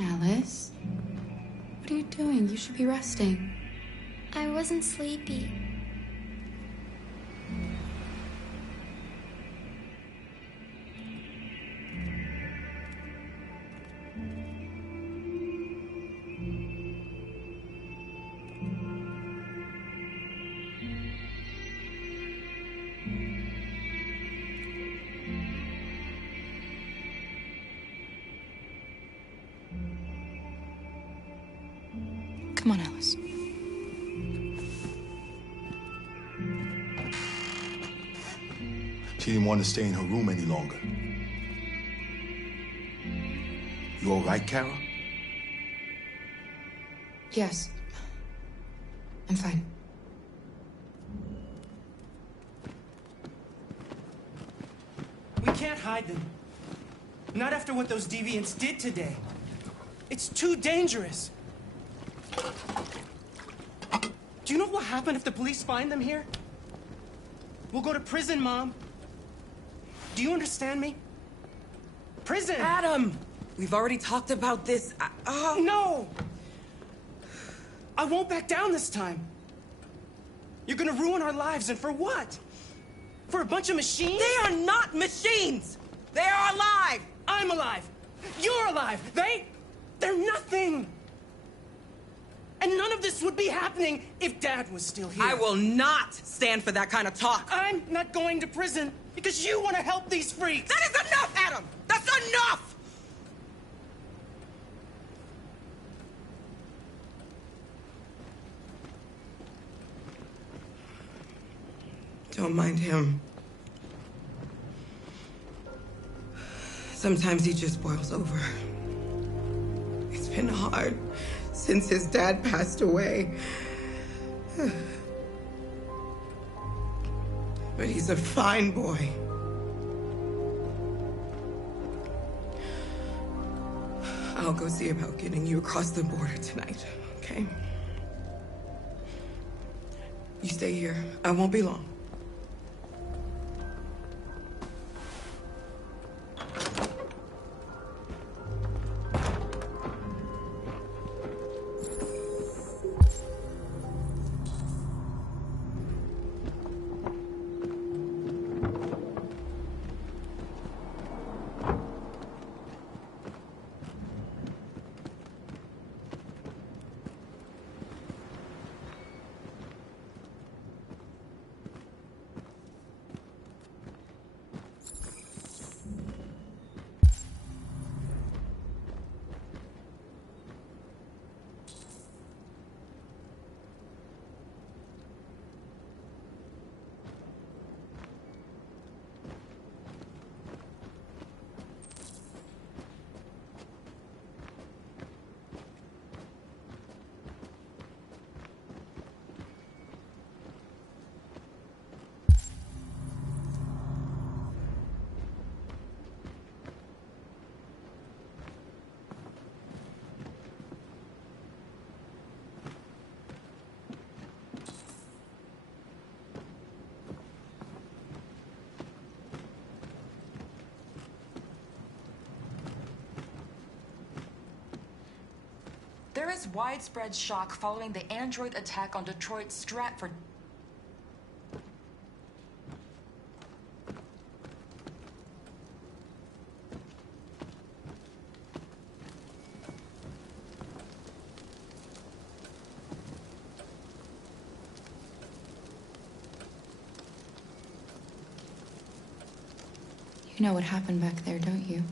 Alice? What are you doing? You should be resting. I wasn't sleepy. Come on, Alice. She didn't want to stay in her room any longer. You all right, Kara? Yes. I'm fine. We can't hide them. Not after what those deviants did today. It's too dangerous. Do you know what will happen if the police find them here? We'll go to prison, Mom. Do you understand me? Prison! Adam! We've already talked about this. No! I won't back down this time. You're gonna ruin our lives, and for what? For a bunch of machines? They are not machines! They are alive! I'm alive! You're alive! They're nothing! And none of this would be happening if Dad was still here. I will not stand for that kind of talk. I'm not going to prison because you want to help these freaks. That is enough, Adam! That's enough! Don't mind him. Sometimes he just boils over. It's been hard since his dad passed away. But he's a fine boy. I'll go see about getting you across the border tonight, okay? You stay here. I won't be long. There is widespread shock following the android attack on Detroit's Stratford. You know what happened back there, don't you?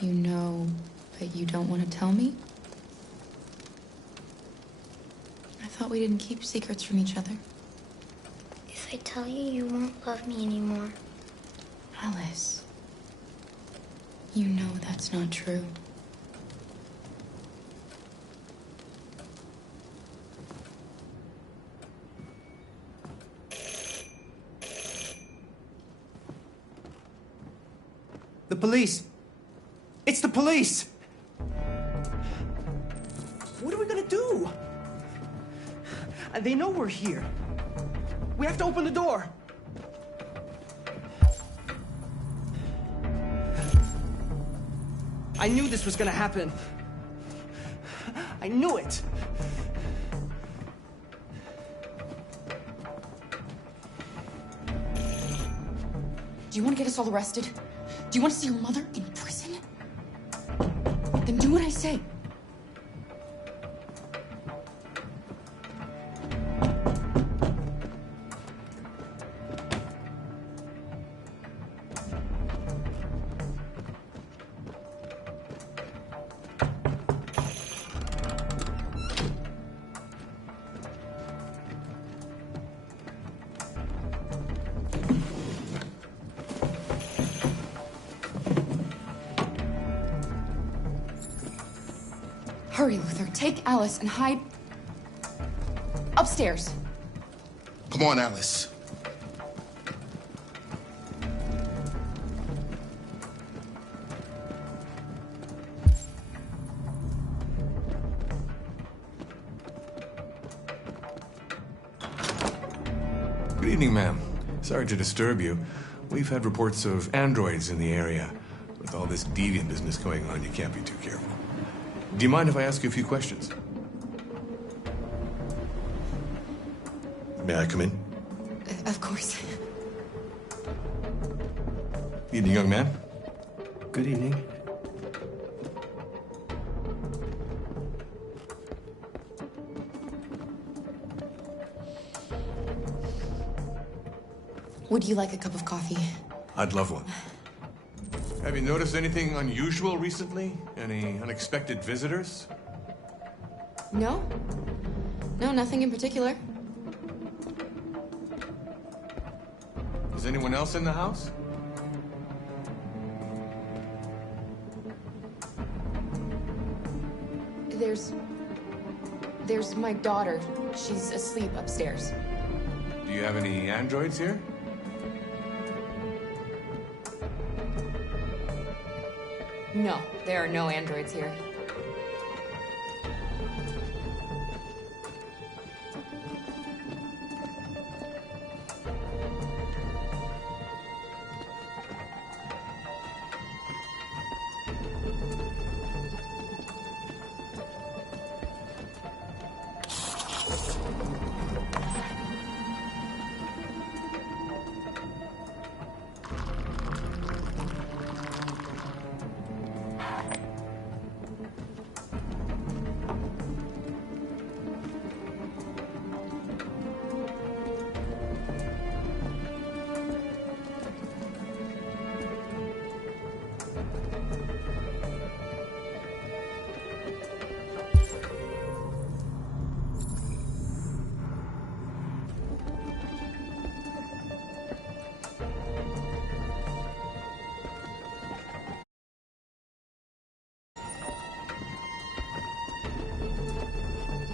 You know, but you don't want to tell me? I thought we didn't keep secrets from each other. If I tell you, you won't love me anymore. Alice, you know that's not true. The police! It's the police! What are we gonna do? They know we're here. We have to open the door. I knew this was gonna happen. I knew it. Do you want to get us all arrested? Do you want to see your mother in prison? Then do what I say. Hurry, Luther. Take Alice and hide upstairs. Come on, Alice. Good evening, ma'am. Sorry to disturb you. We've had reports of androids in the area. With all this deviant business going on, you can't be too careful. Do you mind if I ask you a few questions? May I come in? Of course. Evening, young man. Good evening. Would you like a cup of coffee? I'd love one. Have you noticed anything unusual recently? Any unexpected visitors? No. No, nothing in particular. Is anyone else in the house? There's my daughter. She's asleep upstairs. Do you have any androids here? No, there are no androids here.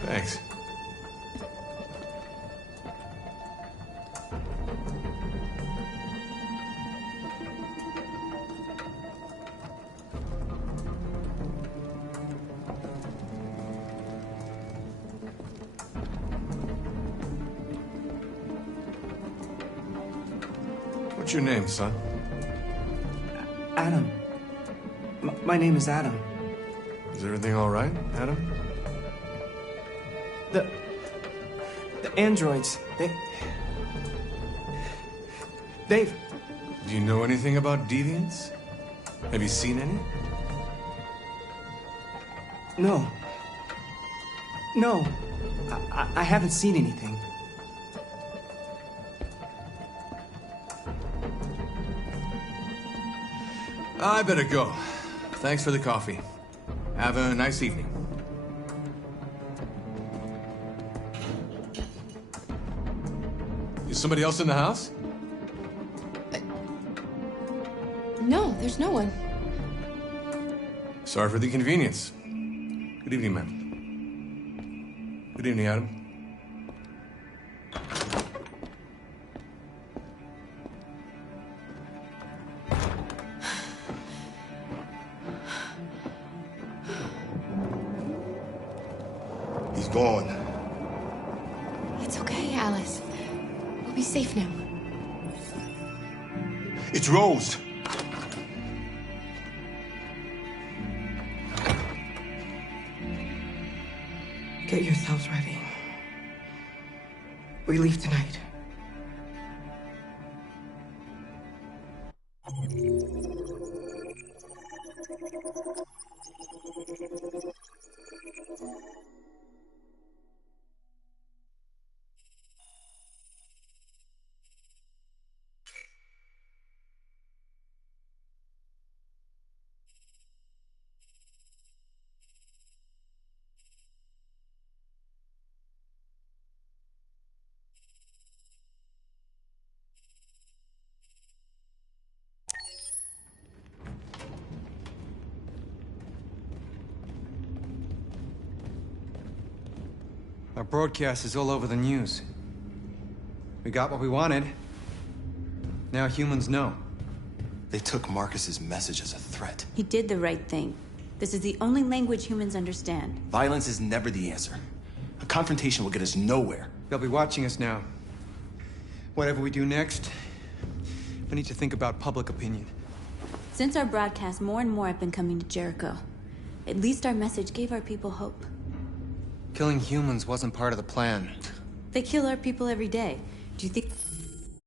Thanks. What's your name, son? Adam. My name is Adam. Is everything all right, Adam? The androids, They've... Do you know anything about deviants? Have you seen any? No. No. I haven't seen anything. I better go. Thanks for the coffee. Have a nice evening. Is somebody else in the house? No, there's no one. Sorry for the inconvenience. Good evening, ma'am. Good evening, Adam. He's gone. It's okay, Alice. We'll be safe now. It's Rose. Get yourselves ready. We leave tonight. Our broadcast is all over the news. We got what we wanted. Now humans know. They took Marcus's message as a threat. He did the right thing. This is the only language humans understand. Violence is never the answer. A confrontation will get us nowhere. They'll be watching us now. Whatever we do next, we need to think about public opinion. Since our broadcast, more and more have been coming to Jericho. At least our message gave our people hope. Killing humans wasn't part of the plan. They kill our people every day. Do you think...